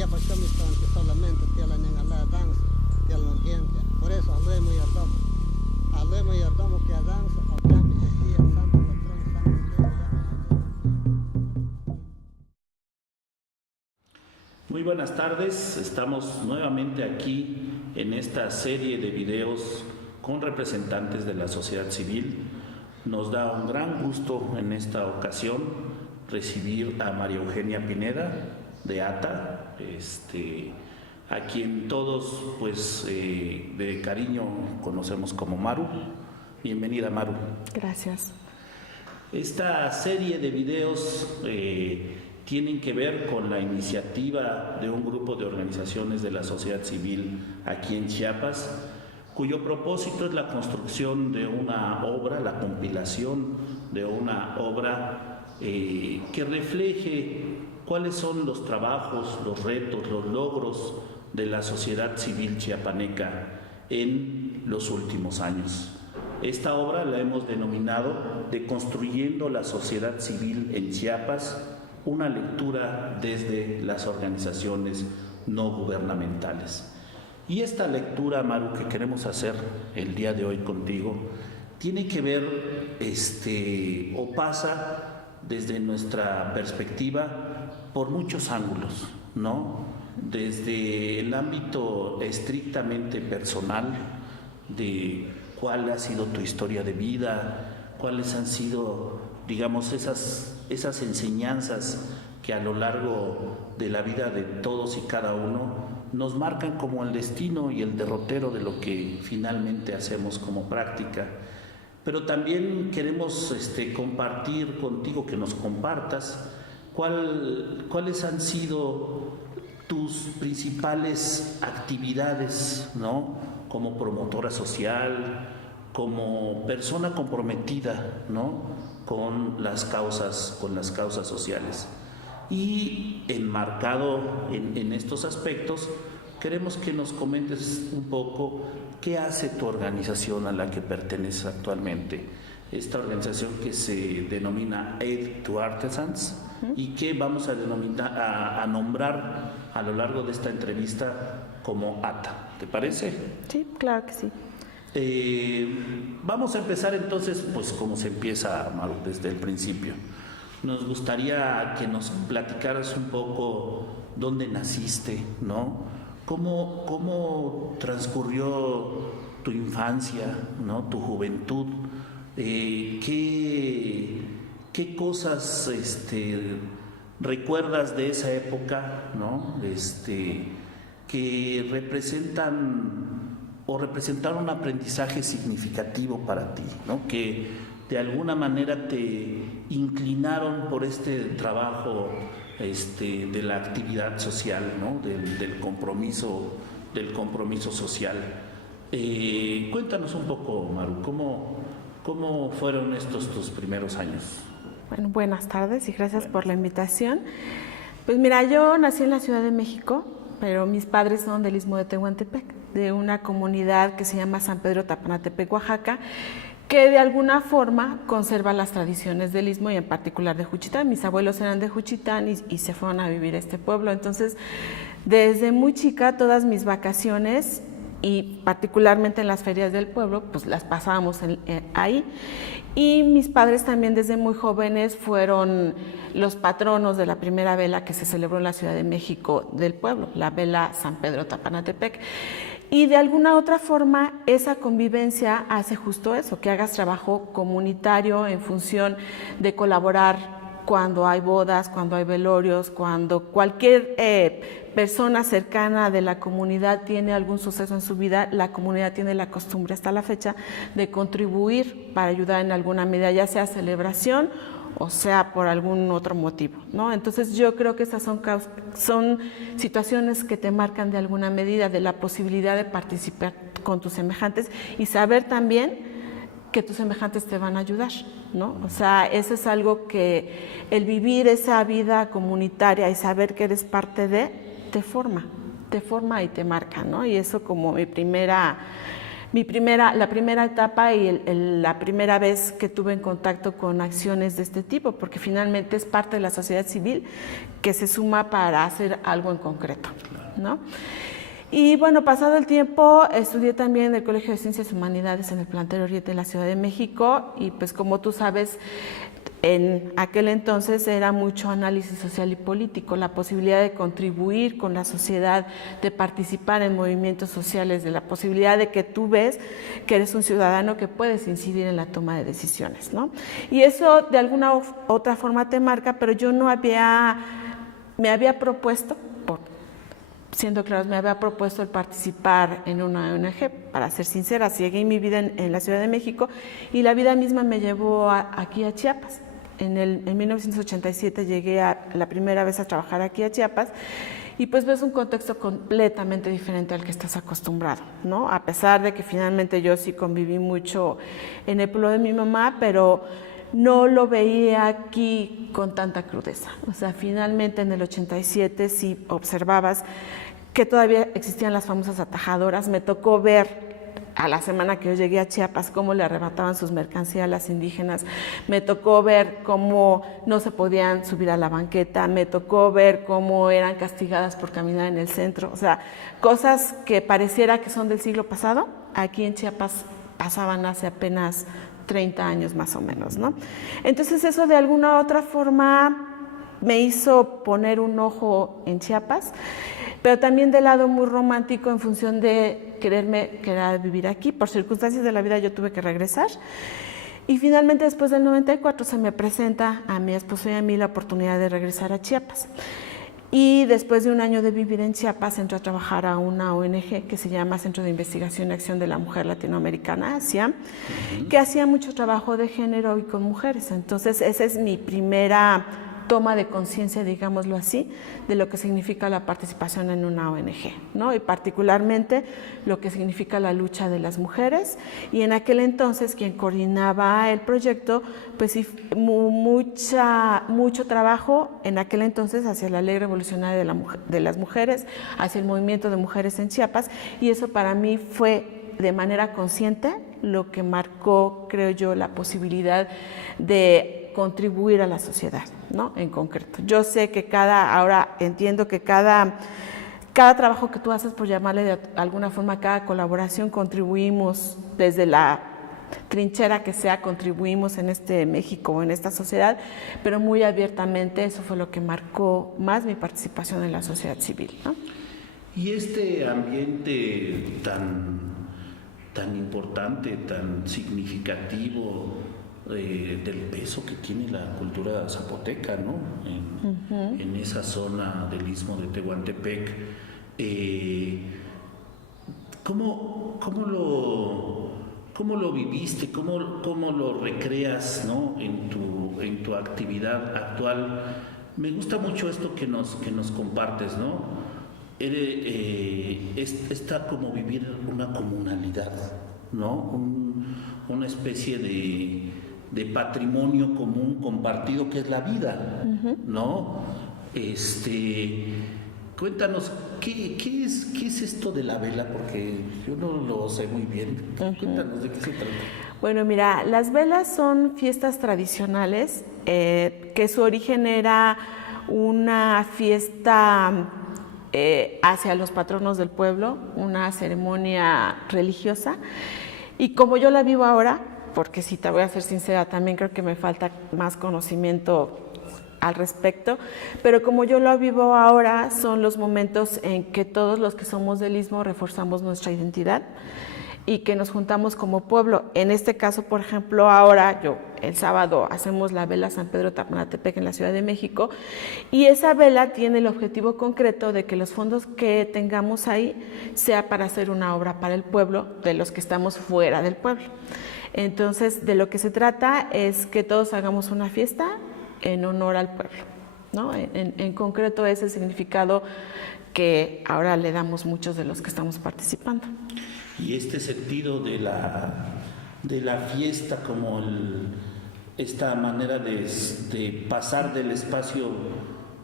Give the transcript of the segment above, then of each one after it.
ya pasó mi son que solamente tiene la danza, tiene la audiencia. Por eso hablemos y ardamos que a danza, hablamos y el santo patrón, santo Dios, Muy buenas tardes, estamos nuevamente aquí en esta serie de videos con representantes de la sociedad civil. Nos da un gran gusto en esta ocasión recibir a María Eugenia Pineda de ATA, a quien todos pues de cariño conocemos como Maru. Bienvenida, Maru. Gracias. Esta serie de videos tienen que ver con la iniciativa de un grupo de organizaciones de la sociedad civil aquí en Chiapas, cuyo propósito es la construcción de una obra, la compilación de una obra que refleje cuáles son los trabajos, los retos, los logros de la sociedad civil chiapaneca en los últimos años. Esta obra la hemos denominado Deconstruyendo la sociedad civil en Chiapas, una lectura desde las organizaciones no gubernamentales. Y esta lectura, Maru, que queremos hacer el día de hoy contigo, tiene que ver o pasa desde nuestra perspectiva por muchos ángulos, ¿no? Desde el ámbito estrictamente personal, de cuál ha sido tu historia de vida, cuáles han sido, digamos, esas enseñanzas que a lo largo de la vida de todos y cada uno nos marcan como el destino y el derrotero de lo que finalmente hacemos como práctica. Pero también queremos compartir contigo, que nos compartas cuáles han sido tus principales actividades, ¿no? Como promotora social, como persona comprometida, ¿no? con las causas sociales. Y enmarcado en estos aspectos, queremos que nos comentes un poco qué hace tu organización a la que perteneces actualmente. Esta organización que se denomina Aid to Artisans y que vamos a nombrar a lo largo de esta entrevista como ATA. ¿Te parece? Sí, claro que sí. Vamos a empezar entonces, pues como se empieza, Maru, desde el principio. Nos gustaría que nos platicaras un poco dónde naciste, ¿no? ¿Cómo transcurrió tu infancia, ¿no? Tu juventud. ¿Qué cosas recuerdas de esa época, ¿no? Que representaron un aprendizaje significativo para ti, ¿no? Que de alguna manera te inclinaron por este trabajo de la actividad social, ¿no? del compromiso social. Cuéntanos un poco, Maru, ¿cómo fueron estos tus primeros años? Bueno, buenas tardes y gracias por la invitación. Pues mira, yo nací en la Ciudad de México, pero mis padres son del Istmo de Tehuantepec, de una comunidad que se llama San Pedro Tapanatepec, Oaxaca, que de alguna forma conserva las tradiciones del Istmo y en particular de Juchitán. Mis abuelos eran de Juchitán y se fueron a vivir a este pueblo. Entonces, desde muy chica, todas mis vacaciones y particularmente en las ferias del pueblo, pues las pasábamos ahí. Y mis padres también desde muy jóvenes fueron los patronos de la primera vela que se celebró en la Ciudad de México del pueblo, la vela San Pedro Tapanatepec. Y de alguna otra forma esa convivencia hace justo eso, que hagas trabajo comunitario en función de colaborar cuando hay bodas, cuando hay velorios, cuando cualquier persona cercana de la comunidad tiene algún suceso en su vida, la comunidad tiene la costumbre hasta la fecha de contribuir para ayudar en alguna medida, ya sea celebración o sea por algún otro motivo, ¿no? Entonces yo creo que estas son situaciones que te marcan de alguna medida de la posibilidad de participar con tus semejantes y saber también que tus semejantes te van a ayudar, ¿no? O sea, eso es algo que el vivir esa vida comunitaria y saber que eres parte de, te forma y te marca, ¿no? Y eso como mi primera la primera etapa y la primera vez que tuve en contacto con acciones de este tipo, porque finalmente es parte de la sociedad civil que se suma para hacer algo en concreto, ¿no? Y bueno, pasado el tiempo, estudié también en el Colegio de Ciencias y Humanidades en el Plantel Oriente de la Ciudad de México y pues como tú sabes, en aquel entonces era mucho análisis social y político, la posibilidad de contribuir con la sociedad, de participar en movimientos sociales, de la posibilidad de que tú ves que eres un ciudadano que puedes incidir en la toma de decisiones, ¿no? Y eso de alguna u otra forma te marca, pero yo me había propuesto, siendo claros, me había propuesto el participar en una ONG, para ser sincera, seguí mi vida en la Ciudad de México y la vida misma me llevó aquí a Chiapas. En 1987 llegué la primera vez a trabajar aquí a Chiapas y pues ves un contexto completamente diferente al que estás acostumbrado, ¿no? A pesar de que finalmente yo sí conviví mucho en el pueblo de mi mamá, pero no lo veía aquí con tanta crudeza. O sea, finalmente en el 87 sí observabas que todavía existían las famosas atajadoras. Me tocó ver a la semana que yo llegué a Chiapas cómo le arrebataban sus mercancías a las indígenas. Me tocó ver cómo no se podían subir a la banqueta. Me tocó ver cómo eran castigadas por caminar en el centro. O sea, cosas que pareciera que son del siglo pasado, aquí en Chiapas pasaban hace apenas 30 años más o menos, ¿no? Entonces eso de alguna u otra forma me hizo poner un ojo en Chiapas, pero también del lado muy romántico en función de querer vivir aquí. Por circunstancias de la vida yo tuve que regresar y finalmente después del 94 se me presenta a mi esposo y a mí la oportunidad de regresar a Chiapas. Y después de un año de vivir en Chiapas, entré a trabajar a una ONG que se llama Centro de Investigación y Acción de la Mujer Latinoamericana, CIAM, que hacía mucho trabajo de género y con mujeres. Entonces, esa es mi primera toma de conciencia, digámoslo así, de lo que significa la participación en una ONG, ¿no? Y particularmente lo que significa la lucha de las mujeres. Y en aquel entonces quien coordinaba el proyecto, pues sí, mucho trabajo en aquel entonces hacia la ley revolucionaria de las mujeres, hacia el movimiento de mujeres en Chiapas, y eso para mí fue de manera consciente lo que marcó, creo yo, la posibilidad de contribuir a la sociedad, ¿no? En concreto. Yo sé que ahora entiendo que cada trabajo que tú haces, por llamarle de alguna forma, cada colaboración, contribuimos desde la trinchera que sea, contribuimos en este México, en esta sociedad, pero muy abiertamente eso fue lo que marcó más mi participación en la sociedad civil, ¿no? Y este ambiente tan importante, tan significativo, del peso que tiene la cultura zapoteca, ¿no? En esa zona del Istmo de Tehuantepec. ¿Cómo lo viviste? ¿Cómo lo recreas, ¿no? en tu actividad actual? Me gusta mucho esto que nos compartes, ¿no? Está como vivir una comunalidad, ¿no? Una especie de patrimonio común compartido que es la vida, ¿no? Cuéntanos, ¿qué es esto de la vela? Porque yo no lo sé muy bien. Cuéntanos, ¿de qué se trata? Bueno, mira, las velas son fiestas tradicionales que su origen era una fiesta hacia los patronos del pueblo, una ceremonia religiosa, y como yo la vivo ahora, porque si te voy a ser sincera, también creo que me falta más conocimiento al respecto, pero como yo lo vivo ahora, son los momentos en que todos los que somos del Istmo reforzamos nuestra identidad y que nos juntamos como pueblo. En este caso, por ejemplo, ahora el sábado hacemos la vela San Pedro Tapanatepec en la Ciudad de México, y esa vela tiene el objetivo concreto de que los fondos que tengamos ahí sea para hacer una obra para el pueblo, de los que estamos fuera del pueblo. Entonces, de lo que se trata es que todos hagamos una fiesta en honor al pueblo, ¿no? En concreto, ese es el significado que ahora le damos muchos de los que estamos participando. Y este sentido de la fiesta como esta manera de pasar del espacio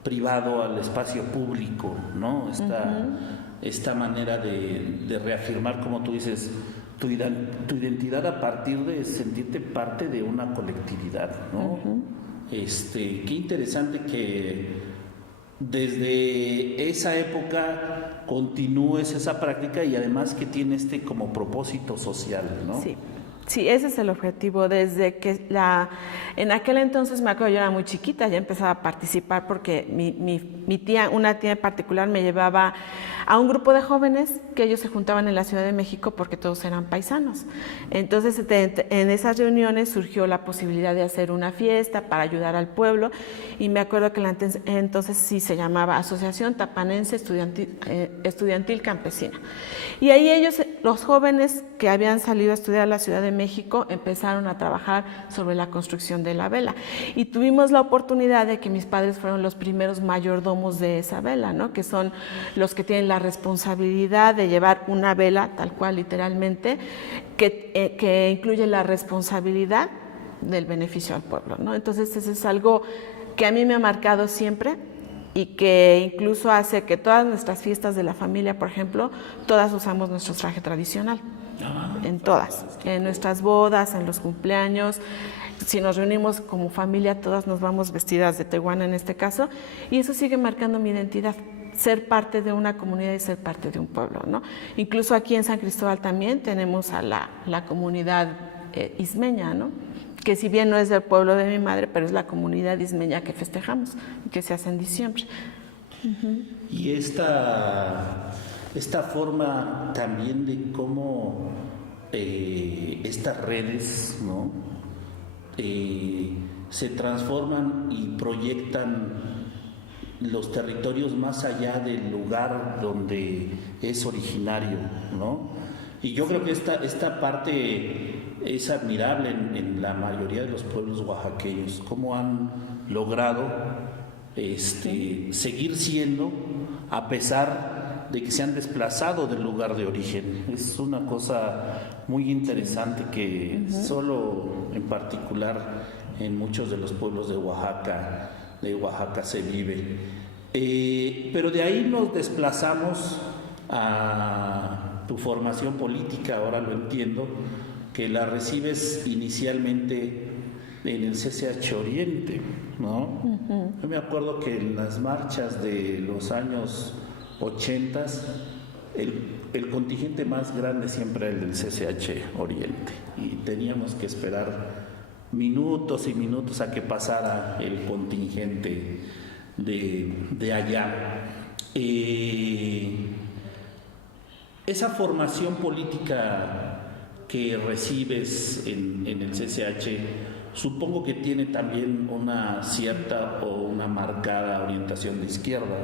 privado al espacio público, ¿no? Esta manera de reafirmar, como tú dices, tu identidad a partir de sentirte parte de una colectividad, ¿no? Qué interesante que desde esa época continúes esa práctica y además que tiene como propósito social, ¿no? Sí. Sí, ese es el objetivo. Desde que en aquel entonces me acuerdo, yo era muy chiquita, ya empezaba a participar porque mi tía, una tía en particular, me llevaba a un grupo de jóvenes que ellos se juntaban en la Ciudad de México porque todos eran paisanos. Entonces, en esas reuniones surgió la posibilidad de hacer una fiesta para ayudar al pueblo y me acuerdo que entonces sí se llamaba Asociación Tapanense Estudiantil Campesina. Y ahí ellos, los jóvenes que habían salido a estudiar a la Ciudad de México, empezaron a trabajar sobre la construcción de la vela. Y tuvimos la oportunidad de que mis padres fueron los primeros mayordomos de esa vela, ¿no? Que son los que tienen la responsabilidad de llevar una vela, tal cual literalmente, que incluye la responsabilidad del beneficio al pueblo, ¿no? Entonces eso es algo que a mí me ha marcado siempre y que incluso hace que todas nuestras fiestas de la familia, por ejemplo, todas usamos nuestro traje tradicional. En todas, en nuestras bodas, en los cumpleaños, si nos reunimos como familia, todas nos vamos vestidas de tehuana en este caso, y eso sigue marcando mi identidad, ser parte de una comunidad y ser parte de un pueblo, ¿no? Incluso aquí en San Cristóbal también tenemos a la comunidad ismeña, ¿no? Que si bien no es del pueblo de mi madre, pero es la comunidad ismeña que festejamos, que se hace en diciembre. Y esta forma también de cómo estas redes, ¿no? Se transforman y proyectan los territorios más allá del lugar donde es originario, ¿no? Y yo creo que esta parte es admirable en la mayoría de los pueblos oaxaqueños, cómo han logrado seguir siendo a pesar de que se han desplazado del lugar de origen. Es una cosa muy interesante que solo en particular en muchos de los pueblos de Oaxaca se vive. Pero de ahí nos desplazamos a tu formación política, ahora lo entiendo, que la recibes inicialmente en el CCH Oriente, ¿no? Yo me acuerdo que en las marchas de los años 80, el contingente más grande siempre era el del CCH Oriente y teníamos que esperar minutos y minutos a que pasara el contingente de allá. Esa formación política que recibes en el CCH, supongo que tiene también una cierta o una marcada orientación de izquierda.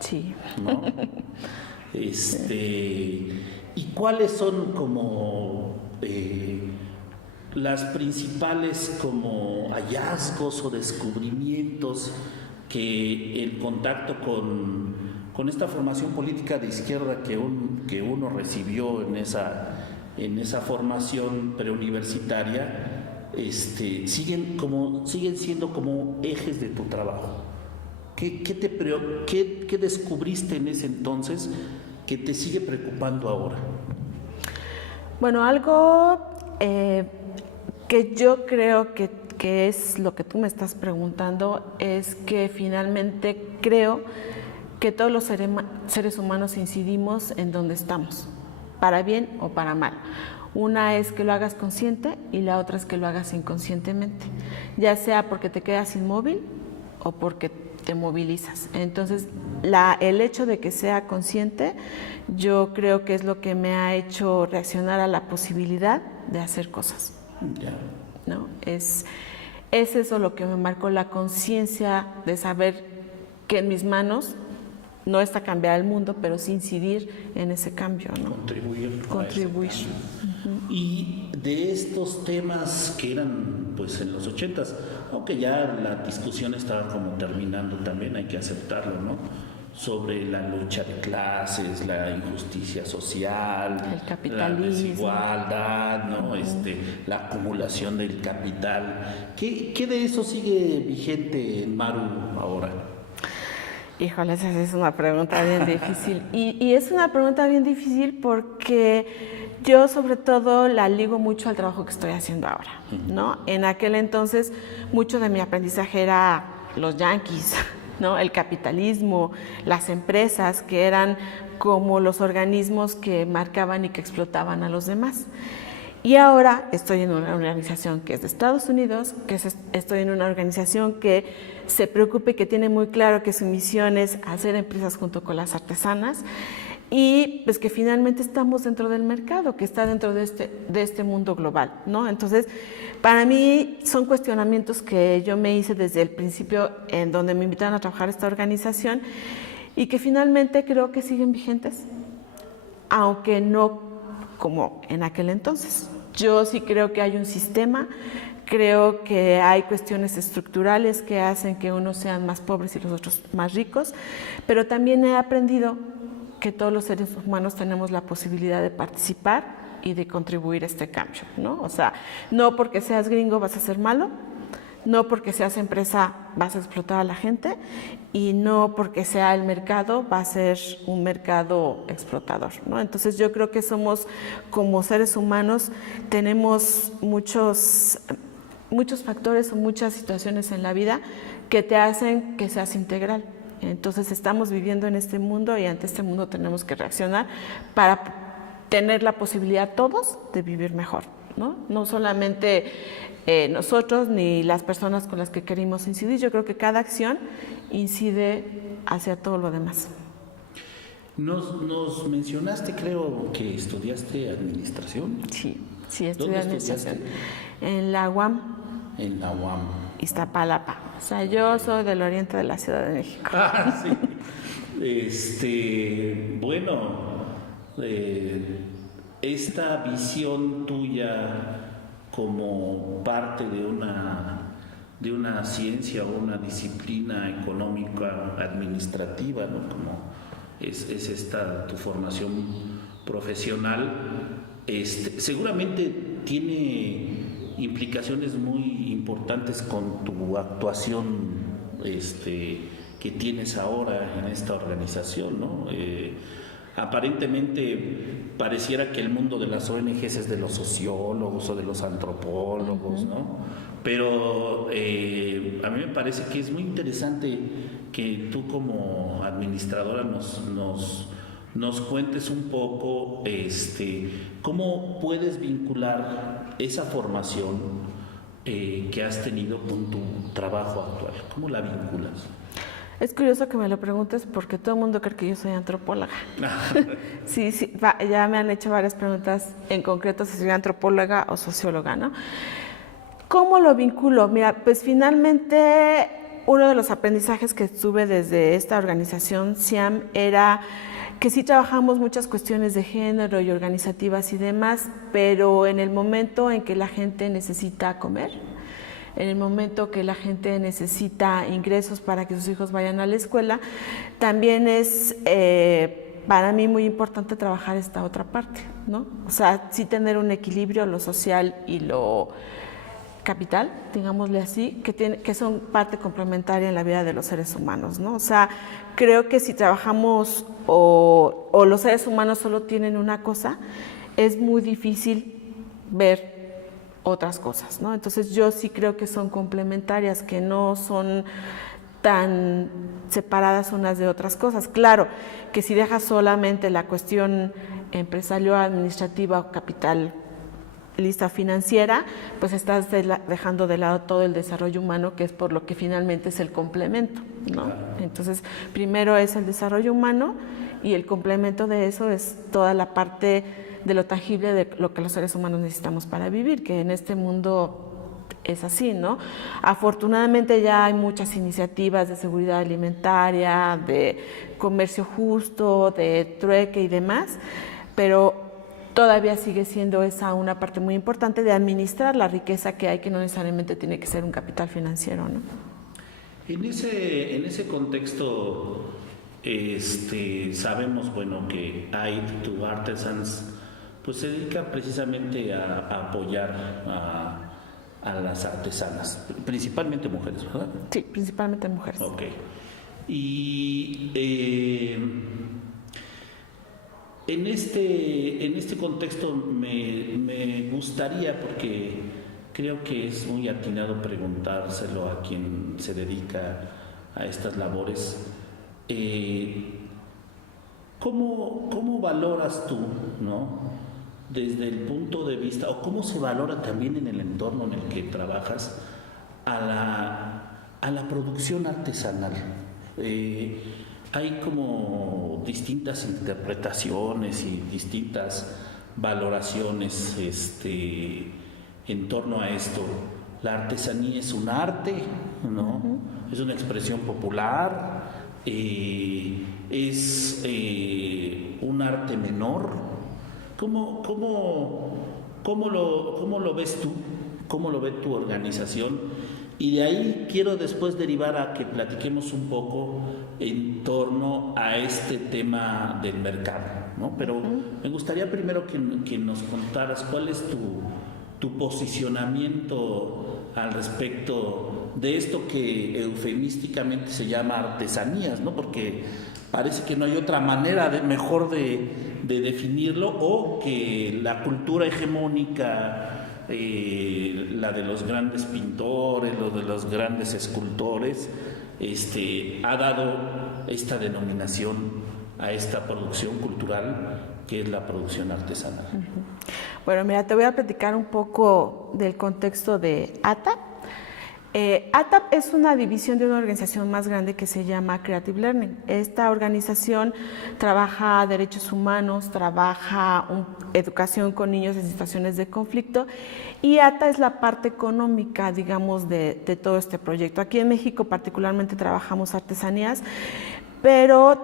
Sí. ¿No? ¿Y cuáles son como las principales como hallazgos o descubrimientos que el contacto con esta formación política de izquierda que uno recibió en esa formación preuniversitaria siguen siendo como ejes de tu trabajo? ¿Qué descubriste en ese entonces que te sigue preocupando ahora? Bueno, algo que yo creo que es lo que tú me estás preguntando es que finalmente creo que todos los seres humanos incidimos en donde estamos, para bien o para mal. Una es que lo hagas consciente y la otra es que lo hagas inconscientemente, ya sea porque te quedas inmóvil o porque te movilizas. Entonces, el hecho de que sea consciente, yo creo que es lo que me ha hecho reaccionar a la posibilidad de hacer cosas. ¿No? Es eso lo que me marcó, la conciencia de saber que en mis manos no está cambiar el mundo, pero sí incidir en ese cambio, ¿no? Contribuir. Y de estos temas que eran pues en los 80s, aunque ya la discusión estaba como terminando también, hay que aceptarlo, ¿no? Sobre la lucha de clases, la injusticia social, el capitalismo, la desigualdad, ¿no? La acumulación del capital. ¿Qué de eso sigue vigente en Maru ahora? Híjole, esa es una pregunta bien difícil. Y es una pregunta bien difícil porque yo sobre todo la ligo mucho al trabajo que estoy haciendo ahora, ¿no? En aquel entonces mucho de mi aprendizaje era los yanquis, ¿no? El capitalismo, las empresas que eran como los organismos que marcaban y que explotaban a los demás. Y ahora estoy en una organización que es de Estados Unidos, estoy en una organización que se preocupa y que tiene muy claro que su misión es hacer empresas junto con las artesanas y pues que finalmente estamos dentro del mercado, que está dentro de este mundo global, ¿no? Entonces, para mí son cuestionamientos que yo me hice desde el principio en donde me invitaron a trabajar esta organización y que finalmente creo que siguen vigentes, aunque no como en aquel entonces. Yo sí creo que hay un sistema, creo que hay cuestiones estructurales que hacen que unos sean más pobres y los otros más ricos, pero también he aprendido que todos los seres humanos tenemos la posibilidad de participar y de contribuir a este cambio, ¿no? O sea, no porque seas gringo vas a ser malo, no porque seas empresa vas a explotar a la gente y no porque sea el mercado va a ser un mercado explotador, ¿no? Entonces yo creo que somos, como seres humanos, tenemos muchos factores o muchas situaciones en la vida que te hacen que seas integral. Entonces estamos viviendo en este mundo y ante este mundo tenemos que reaccionar para tener la posibilidad todos de vivir mejor, ¿no? No solamente nosotros ni las personas con las que queremos incidir. Yo creo que cada acción incide hacia todo lo demás. Nos mencionaste, creo, que estudiaste administración. Sí, estudié administración. En la UAM. En la UAM. Iztapalapa. O sea, yo soy del oriente de la Ciudad de México. Ah, sí. Bueno, esta visión tuya como parte de una ciencia o una disciplina económica administrativa, ¿no? Como es esta tu formación profesional, seguramente tiene implicaciones muy importantes con tu actuación que tienes ahora en esta organización, ¿no? Aparentemente pareciera que el mundo de las ONGs es de los sociólogos o de los antropólogos, ¿no? Pero a mí me parece que es muy interesante que tú como administradora nos cuentes un poco cómo puedes vincular esa formación que has tenido con tu trabajo actual. ¿Cómo la vinculas? Es curioso que me lo preguntes porque todo el mundo cree que yo soy antropóloga. Sí, ya me han hecho varias preguntas en concreto si soy antropóloga o socióloga, ¿no? ¿Cómo lo vinculo? Mira, pues finalmente uno de los aprendizajes que tuve desde esta organización, SIAM, era que sí trabajamos muchas cuestiones de género y organizativas y demás, pero en el momento en que la gente necesita comer, en el momento que la gente necesita ingresos para que sus hijos vayan a la escuela, también es para mí muy importante trabajar esta otra parte, ¿no? O sea, sí tener un equilibrio, lo social y lo capital, digámosle así, que son parte complementaria en la vida de los seres humanos, ¿no? O sea, creo que si trabajamos o los seres humanos solo tienen una cosa, es muy difícil ver otras cosas, ¿no? Entonces yo sí creo que son complementarias, que no son tan separadas unas de otras cosas. Claro, que si dejas solamente la cuestión empresarial, administrativa o capitalista financiera, pues estás dejando de lado todo el desarrollo humano, que es por lo que finalmente es el complemento, ¿no? Entonces, primero es el desarrollo humano y el complemento de eso es toda la parte de lo tangible de lo que los seres humanos necesitamos para vivir, que en este mundo es así, ¿no? Afortunadamente ya hay muchas iniciativas de seguridad alimentaria, de comercio justo, de trueque y demás, pero todavía sigue siendo esa una parte muy importante de administrar la riqueza que hay, que no necesariamente tiene que ser un capital financiero, ¿no? En ese contexto, sabemos, bueno, que Aid to Artisans pues se dedica precisamente a apoyar a las artesanas, principalmente mujeres, ¿verdad? Sí, principalmente mujeres. Ok. Y en este contexto me gustaría, porque creo que es muy atinado preguntárselo a quien se dedica a estas labores, ¿cómo valoras tú, ¿no?, desde el punto de vista, o cómo se valora también en el entorno en el que trabajas, a la producción artesanal? Hay como distintas interpretaciones y distintas valoraciones en torno a esto. La artesanía es un arte, ¿no? Es una expresión popular, es un arte menor. ¿Cómo lo ves tú? ¿Cómo lo ve tu organización? Y de ahí quiero después derivar a que platiquemos un poco en torno a este tema del mercado, ¿no? Pero me gustaría primero que nos contaras cuál es tu posicionamiento al respecto de esto que eufemísticamente se llama artesanías, ¿no? Porque parece que no hay otra manera mejor de definirlo, o que la cultura hegemónica, la de los grandes pintores, lo de los grandes escultores, ha dado esta denominación a esta producción cultural que es la producción artesanal. Bueno, mira, te voy a platicar un poco del contexto de ATAP. ATAP es una división de una organización más grande que se llama Creative Learning. Esta organización trabaja derechos humanos, trabaja educación con niños en situaciones de conflicto, y ATA es la parte económica, digamos, de todo este proyecto. Aquí en México particularmente trabajamos artesanías, pero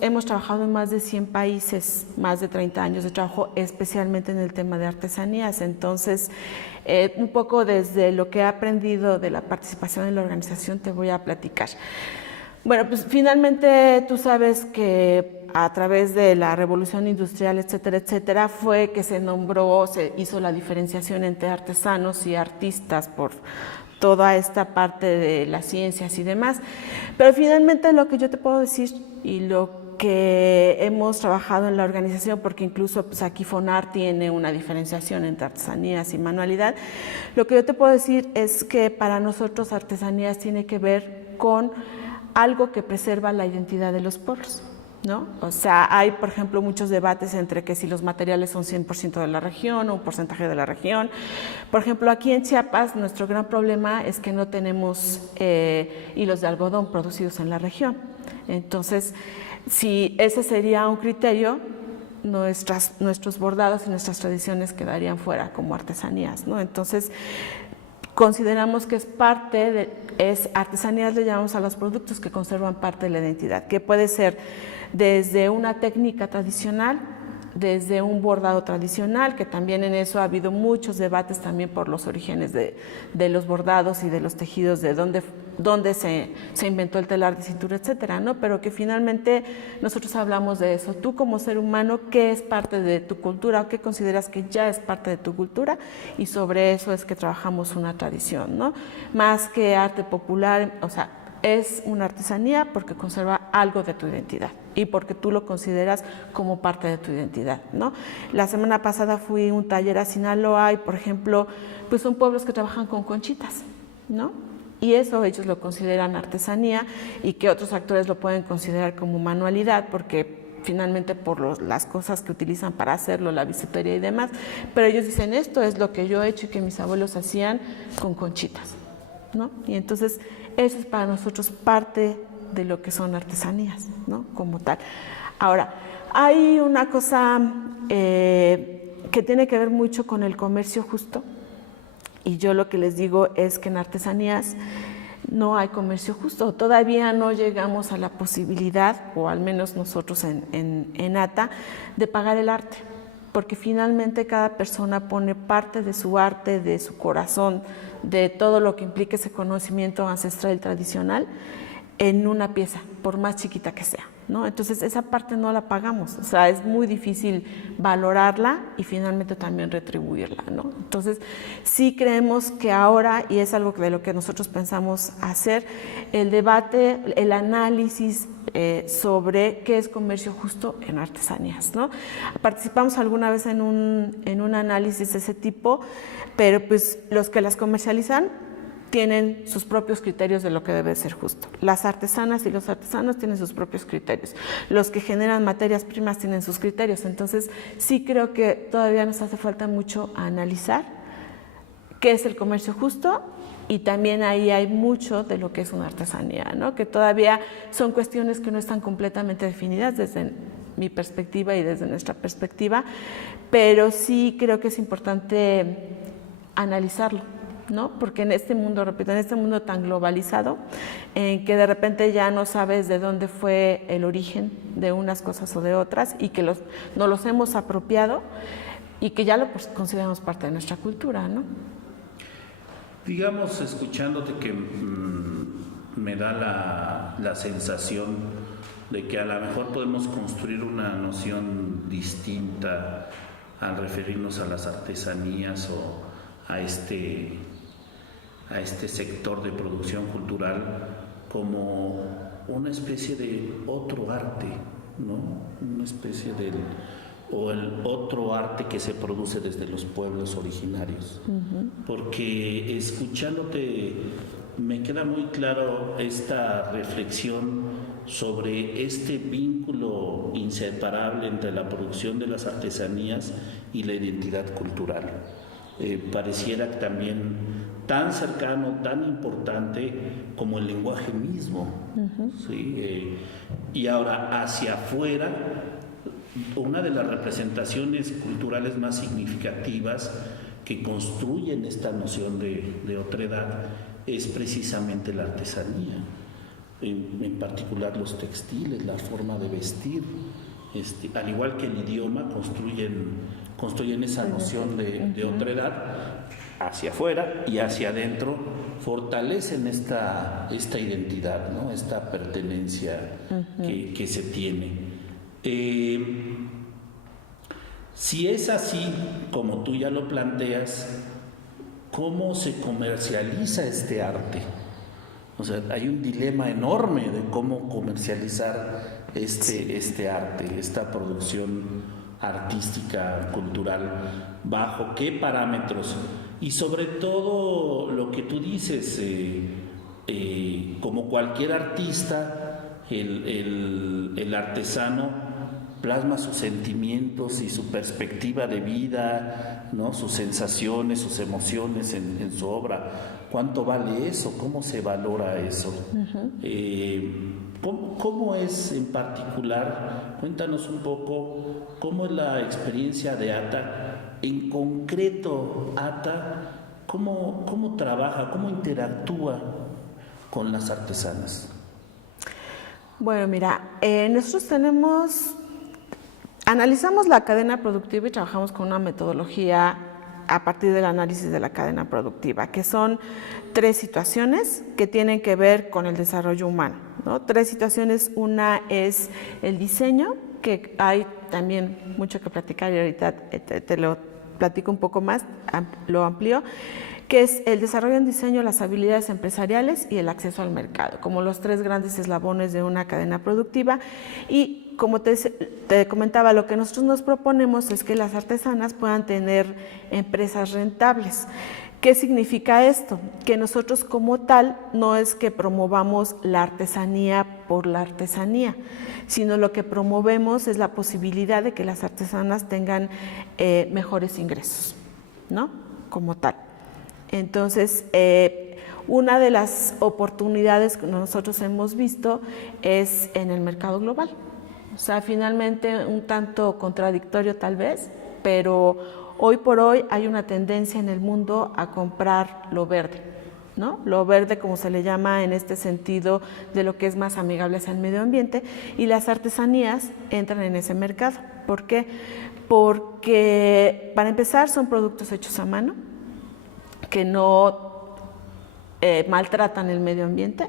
hemos trabajado en más de 100 países, más de 30 años de trabajo, especialmente en el tema de artesanías. Entonces, un poco desde lo que he aprendido de la participación en la organización te voy a platicar. Bueno, pues finalmente tú sabes que a través de la revolución industrial, etcétera, etcétera, fue que se hizo la diferenciación entre artesanos y artistas por toda esta parte de las ciencias y demás. Pero finalmente lo que yo te puedo decir y lo que hemos trabajado en la organización, porque incluso pues aquí FONAR tiene una diferenciación entre artesanías y manualidad, lo que yo te puedo decir es que para nosotros artesanías tiene que ver con algo que preserva la identidad de los pueblos, ¿no? O sea, hay, por ejemplo, muchos debates entre que si los materiales son 100% de la región o un porcentaje de la región. Por ejemplo, aquí en Chiapas, nuestro gran problema es que no tenemos hilos de algodón producidos en la región. Entonces, si ese sería un criterio, nuestros bordados y nuestras tradiciones quedarían fuera como artesanías, ¿no? Entonces, consideramos que artesanías le llamamos a los productos que conservan parte de la identidad, que puede ser desde una técnica tradicional, desde un bordado tradicional, que también en eso ha habido muchos debates también por los orígenes de los bordados y de los tejidos, de dónde se inventó el telar de cintura, etcétera, ¿no? Pero que finalmente nosotros hablamos de eso. Tú como ser humano, ¿qué es parte de tu cultura o qué consideras que ya es parte de tu cultura? Y sobre eso es que trabajamos una tradición, ¿no? Más que arte popular, o sea, es una artesanía porque conserva algo de tu identidad y porque tú lo consideras como parte de tu identidad, ¿no? La semana pasada fui a un taller a Sinaloa y, por ejemplo, pues son pueblos que trabajan con conchitas, ¿no? Y eso ellos lo consideran artesanía, y que otros actores lo pueden considerar como manualidad porque finalmente por las cosas que utilizan para hacerlo, la bisutería y demás, pero ellos dicen, esto es lo que yo he hecho y que mis abuelos hacían con conchitas, ¿no? Y entonces eso es para nosotros parte de lo que son artesanías, ¿no? Como tal. Ahora, hay una cosa que tiene que ver mucho con el comercio justo, y yo lo que les digo es que en artesanías no hay comercio justo, todavía no llegamos a la posibilidad, o al menos nosotros en ATA, de pagar el arte, porque finalmente cada persona pone parte de su arte, de su corazón, de todo lo que implica ese conocimiento ancestral y tradicional en una pieza, por más chiquita que sea, ¿no? Entonces esa parte no la pagamos, o sea, es muy difícil valorarla y finalmente también retribuirla, ¿no? Entonces sí creemos que ahora, y es algo de lo que nosotros pensamos hacer, el debate, el análisis sobre qué es comercio justo en artesanías, ¿no? Participamos alguna vez en un análisis de ese tipo, pero pues los que las comercializan tienen sus propios criterios de lo que debe ser justo. Las artesanas y los artesanos tienen sus propios criterios. Los que generan materias primas tienen sus criterios. Entonces, sí creo que todavía nos hace falta mucho analizar qué es el comercio justo, y también ahí hay mucho de lo que es una artesanía, ¿no? Que todavía son cuestiones que no están completamente definidas desde mi perspectiva y desde nuestra perspectiva, pero sí creo que es importante analizarlo, ¿no? Porque en este mundo, repito, en este mundo tan globalizado, en que de repente ya no sabes de dónde fue el origen de unas cosas o de otras, y que nos los hemos apropiado y que ya lo consideramos parte de nuestra cultura, ¿no? Digamos, escuchándote, que me da la sensación de que a lo mejor podemos construir una noción distinta al referirnos a las artesanías o a este sector de producción cultural como una especie de otro arte, ¿no? Una especie el otro arte que se produce desde los pueblos originarios. Porque escuchándote me queda muy claro esta reflexión sobre este vínculo inseparable entre la producción de las artesanías y la identidad cultural. Pareciera que también tan cercano, tan importante como el lenguaje mismo. ¿Sí? Y ahora, hacia afuera, una de las representaciones culturales más significativas que construyen esta noción de otredad es precisamente la artesanía, en particular los textiles, la forma de vestir, al igual que el idioma, construyen esa noción de otredad hacia afuera, y hacia adentro fortalecen esta identidad, ¿no? Esta pertenencia que se tiene. Si es así, como tú ya lo planteas, ¿cómo se comercializa este arte? O sea, hay un dilema enorme de cómo comercializar este arte, esta producción artística, cultural, bajo qué parámetros, y sobre todo lo que tú dices, como cualquier artista, el artesano plasma sus sentimientos y su perspectiva de vida, ¿no? Sus sensaciones, sus emociones en su obra. ¿Cuánto vale eso? ¿Cómo se valora eso? ¿Cómo es en particular? Cuéntanos un poco cómo es la experiencia de ATA. En concreto, ATA, ¿cómo trabaja, cómo interactúa con las artesanas? Bueno, mira, nosotros analizamos la cadena productiva y trabajamos con una metodología a partir del análisis de la cadena productiva, que son 3 situaciones que tienen que ver con el desarrollo humano, ¿no? 3 situaciones. Una es el diseño, que hay también mucho que platicar y ahorita te lo platico un poco más, lo amplío, que es el desarrollo en diseño, las habilidades empresariales y el acceso al mercado, como los 3 grandes eslabones de una cadena productiva. Y como te comentaba, lo que nosotros nos proponemos es que las artesanas puedan tener empresas rentables. ¿Qué significa esto? Que nosotros como tal no es que promovamos la artesanía por la artesanía, sino lo que promovemos es la posibilidad de que las artesanas tengan mejores ingresos, ¿no? Como tal. Entonces, una de las oportunidades que nosotros hemos visto es en el mercado global. O sea, finalmente un tanto contradictorio tal vez, pero hoy por hoy hay una tendencia en el mundo a comprar lo verde, ¿no? Lo verde, como se le llama en este sentido, de lo que es más amigable hacia el medio ambiente, y las artesanías entran en ese mercado. ¿Por qué? Porque, para empezar, son productos hechos a mano, que no maltratan el medio ambiente.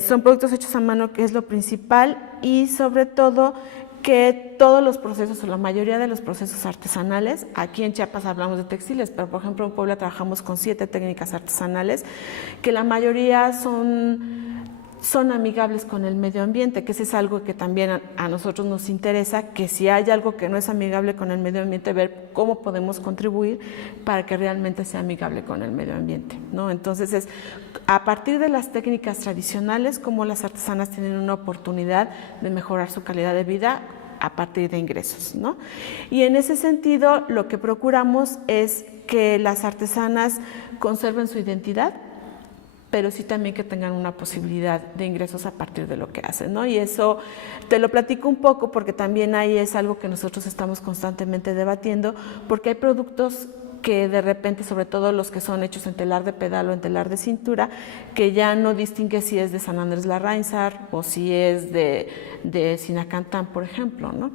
Son productos hechos a mano, que es lo principal, y sobre todo que todos los procesos o la mayoría de los procesos artesanales, aquí en Chiapas hablamos de textiles, pero por ejemplo en Puebla trabajamos con 7 técnicas artesanales, que la mayoría son amigables con el medio ambiente, que eso es algo que también a nosotros nos interesa, que si hay algo que no es amigable con el medio ambiente, ver cómo podemos contribuir para que realmente sea amigable con el medio ambiente, ¿no? Entonces es a partir de las técnicas tradicionales cómo las artesanas tienen una oportunidad de mejorar su calidad de vida a partir de ingresos, ¿no? Y en ese sentido lo que procuramos es que las artesanas conserven su identidad, pero sí también que tengan una posibilidad de ingresos a partir de lo que hacen, ¿no? Y eso te lo platico un poco porque también ahí es algo que nosotros estamos constantemente debatiendo, porque hay productos que de repente, sobre todo los que son hechos en telar de pedal o en telar de cintura, que ya no distingue si es de San Andrés Larrainzar o si es de Sinacantán, por ejemplo, ¿no?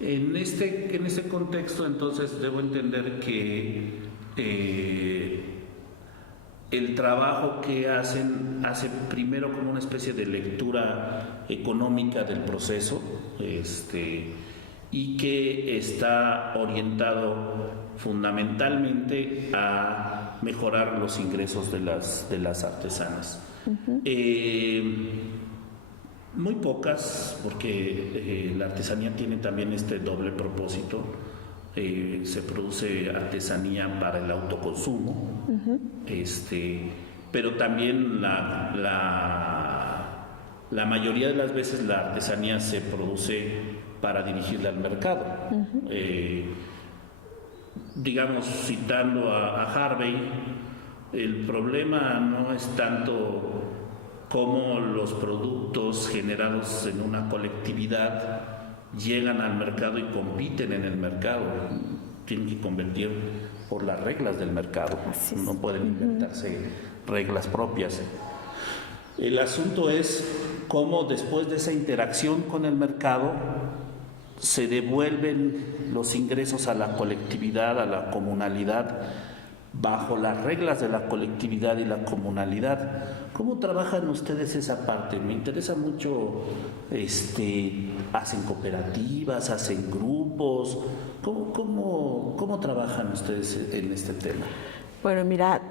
En este contexto, entonces, debo entender que el trabajo que hacen hace primero como una especie de lectura económica del proceso, y que está orientado fundamentalmente a mejorar los ingresos de las artesanas. Muy pocas, porque la artesanía tiene también este doble propósito. Se produce artesanía para el autoconsumo, pero también la mayoría de las veces la artesanía se produce para dirigirla al mercado. Digamos, citando a Harvey, el problema no es tanto cómo los productos generados en una colectividad llegan al mercado y compiten en el mercado. Tienen que convertir por las reglas del mercado, no pueden inventarse reglas propias. El asunto es cómo después de esa interacción con el mercado se devuelven los ingresos a la colectividad, a la comunalidad, bajo las reglas de la colectividad y la comunalidad. ¿Cómo trabajan ustedes esa parte? Me interesa mucho. ¿Hacen cooperativas, hacen grupos? ¿Cómo trabajan ustedes en este tema? Bueno, mira,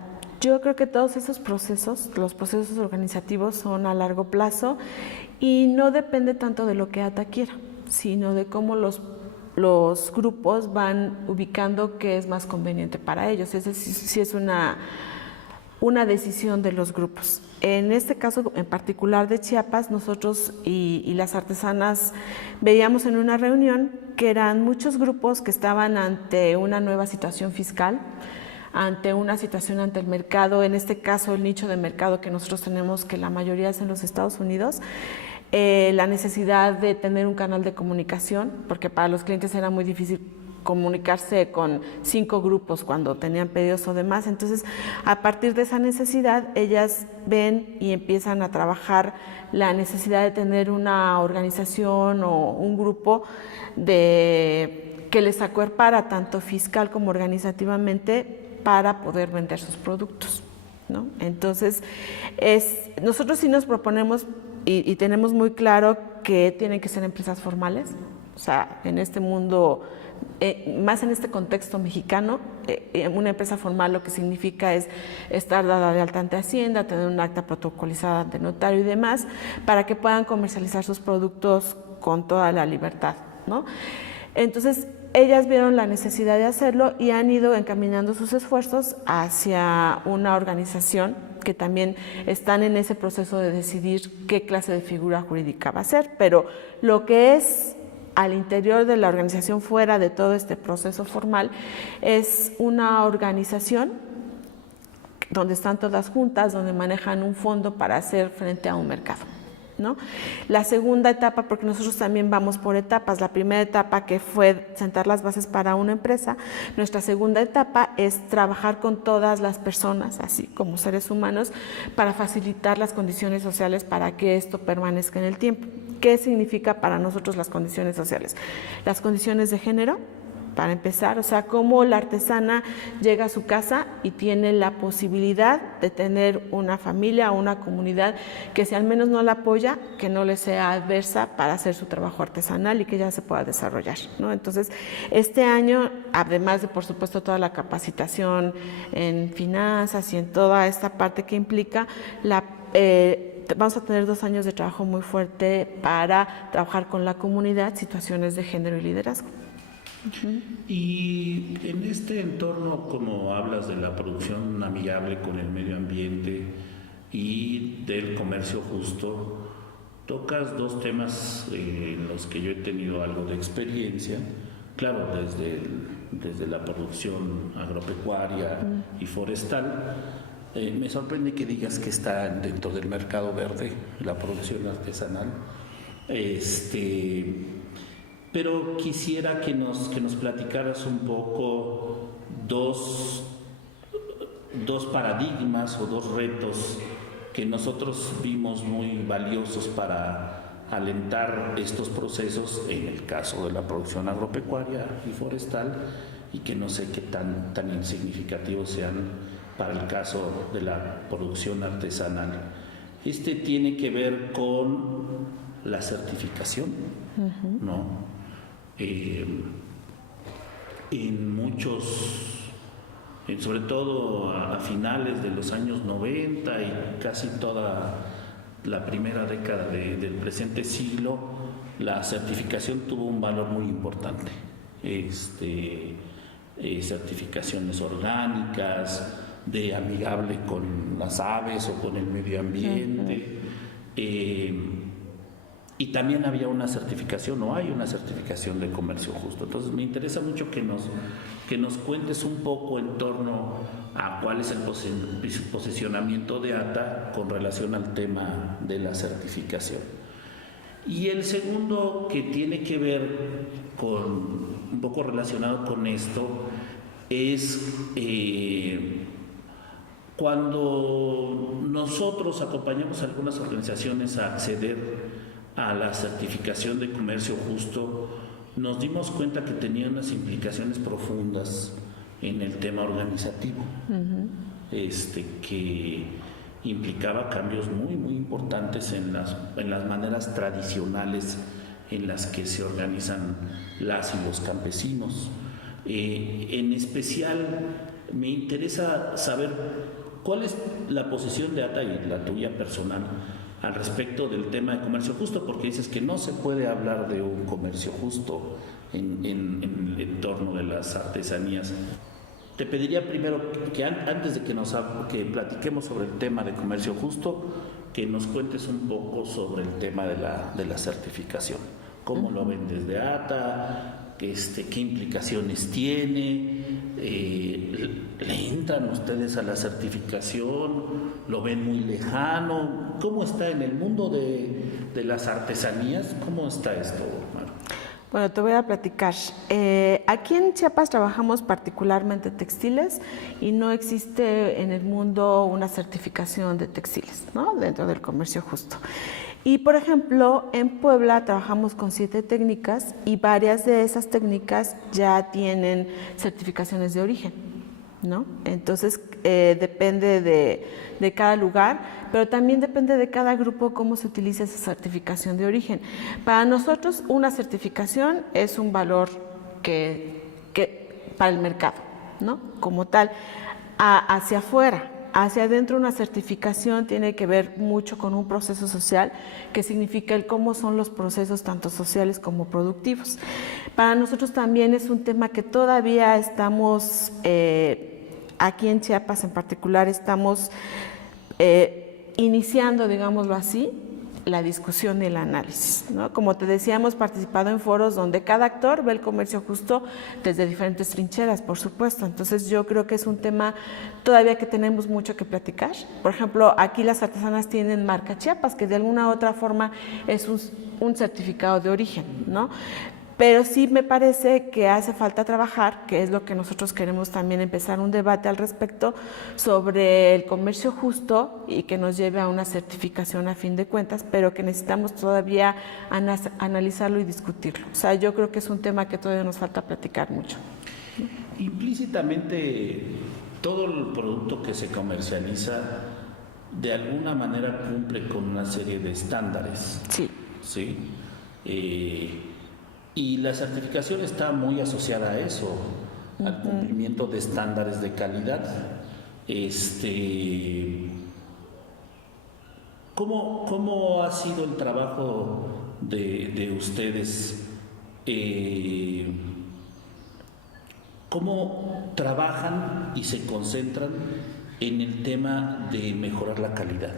yo creo que todos esos procesos, los procesos organizativos, son a largo plazo y no depende tanto de lo que ATA quiera, sino de cómo los grupos van ubicando qué es más conveniente para ellos. Es decir, si es una decisión de los grupos. En este caso en particular de Chiapas, nosotros y las artesanas veíamos en una reunión que eran muchos grupos que estaban ante una nueva situación fiscal, ante una situación ante el mercado, en este caso el nicho de mercado que nosotros tenemos, que la mayoría es en los Estados Unidos, la necesidad de tener un canal de comunicación, porque para los clientes era muy difícil comunicarse con 5 grupos cuando tenían pedidos o demás. Entonces, a partir de esa necesidad, ellas ven y empiezan a trabajar la necesidad de tener una organización o un grupo que les acuerpara tanto fiscal como organizativamente para poder vender sus productos, ¿no? Entonces, nosotros sí nos proponemos y tenemos muy claro que tienen que ser empresas formales, o sea, en este mundo, más en este contexto mexicano, una empresa formal lo que significa es estar dada de alta ante Hacienda, tener un acta protocolizada ante notario y demás, para que puedan comercializar sus productos con toda la libertad, ¿no? Entonces, ellas vieron la necesidad de hacerlo y han ido encaminando sus esfuerzos hacia una organización que también están en ese proceso de decidir qué clase de figura jurídica va a ser, pero lo que es al interior de la organización, fuera de todo este proceso formal, es una organización donde están todas juntas, donde manejan un fondo para hacer frente a un mercado, ¿no? La segunda etapa, porque nosotros también vamos por etapas, la primera etapa que fue sentar las bases para una empresa, nuestra segunda etapa es trabajar con todas las personas, así como seres humanos, para facilitar las condiciones sociales para que esto permanezca en el tiempo. ¿Qué significa para nosotros las condiciones sociales? Las condiciones de género, para empezar, o sea, cómo la artesana llega a su casa y tiene la posibilidad de tener una familia o una comunidad que si al menos no la apoya, que no le sea adversa para hacer su trabajo artesanal y que ya se pueda desarrollar, ¿no? Entonces, este año, además de, por supuesto, toda la capacitación en finanzas y en toda esta parte que implica, vamos a tener 2 años de trabajo muy fuerte para trabajar con la comunidad, situaciones de género y liderazgo. Y en este entorno, como hablas de la producción amigable con el medio ambiente y del comercio justo, tocas 2 temas en los que yo he tenido algo de experiencia, claro, desde la producción agropecuaria y forestal. Me sorprende que digas que está dentro del mercado verde, la producción artesanal. Pero quisiera que nos platicaras un poco dos paradigmas o 2 retos que nosotros vimos muy valiosos para alentar estos procesos en el caso de la producción agropecuaria y forestal, y que no sé qué tan insignificativos sean para el caso de la producción artesanal. Tiene que ver con la certificación, ¿no? Sobre todo a finales de los años 90 y casi toda la primera década del presente siglo, la certificación tuvo un valor muy importante. Certificaciones orgánicas, de amigable con las aves o con el medio ambiente. Y también había una certificación, o hay una certificación de comercio justo. Entonces me interesa mucho que nos cuentes un poco en torno a cuál es el posicionamiento de ATA con relación al tema de la certificación. Y el segundo, que tiene que ver un poco relacionado con esto, es cuando nosotros acompañamos a algunas organizaciones a acceder a la certificación de comercio justo, nos dimos cuenta que tenía unas implicaciones profundas en el tema organizativo, que implicaba cambios muy, muy importantes en las maneras tradicionales en las que se organizan las y los campesinos. En especial, me interesa saber cuál es la posición de ATA y la tuya personal al respecto del tema de comercio justo, porque dices que no se puede hablar de un comercio justo en el entorno de las artesanías. Te pediría primero que antes de que platiquemos sobre el tema de comercio justo, que nos cuentes un poco sobre el tema de la certificación. ¿Cómo lo ven desde ATA? ¿Qué implicaciones tiene? ¿Le entran ustedes a la certificación? ¿Lo ven muy lejano? ¿Cómo está en el mundo de las artesanías? ¿Cómo está esto, Mar? Bueno, te voy a platicar. Aquí en Chiapas trabajamos particularmente textiles y no existe en el mundo una certificación de textiles, ¿no? Dentro del comercio justo. Y, por ejemplo, en Puebla trabajamos con 7 técnicas y varias de esas técnicas ya tienen certificaciones de origen, ¿no? Entonces, depende de cada lugar, pero también depende de cada grupo cómo se utiliza esa certificación de origen. Para nosotros, una certificación es un valor que para el mercado, ¿no? Como tal, hacia afuera. Hacia adentro, una certificación tiene que ver mucho con un proceso social, que significa el cómo son los procesos tanto sociales como productivos. Para nosotros también es un tema que todavía estamos, aquí en Chiapas en particular, estamos iniciando, digámoslo así, la discusión y el análisis, ¿no? Como te decía, hemos participado en foros donde cada actor ve el comercio justo desde diferentes trincheras, por supuesto. Entonces yo creo que es un tema todavía que tenemos mucho que platicar. Por ejemplo, aquí las artesanas tienen marca Chiapas, que de alguna u otra forma es un certificado de origen, ¿no? Pero sí me parece que hace falta trabajar, que es lo que nosotros queremos también empezar un debate al respecto, sobre el comercio justo y que nos lleve a una certificación a fin de cuentas, pero que necesitamos todavía analizarlo y discutirlo. O sea, yo creo que es un tema que todavía nos falta platicar mucho. Implícitamente, todo el producto que se comercializa de alguna manera cumple con una serie de estándares. Sí. ¿Sí? Y la certificación está muy asociada a eso, al cumplimiento de estándares de calidad. ¿Cómo ha sido el trabajo de ustedes? ¿Cómo trabajan y se concentran en el tema de mejorar la calidad?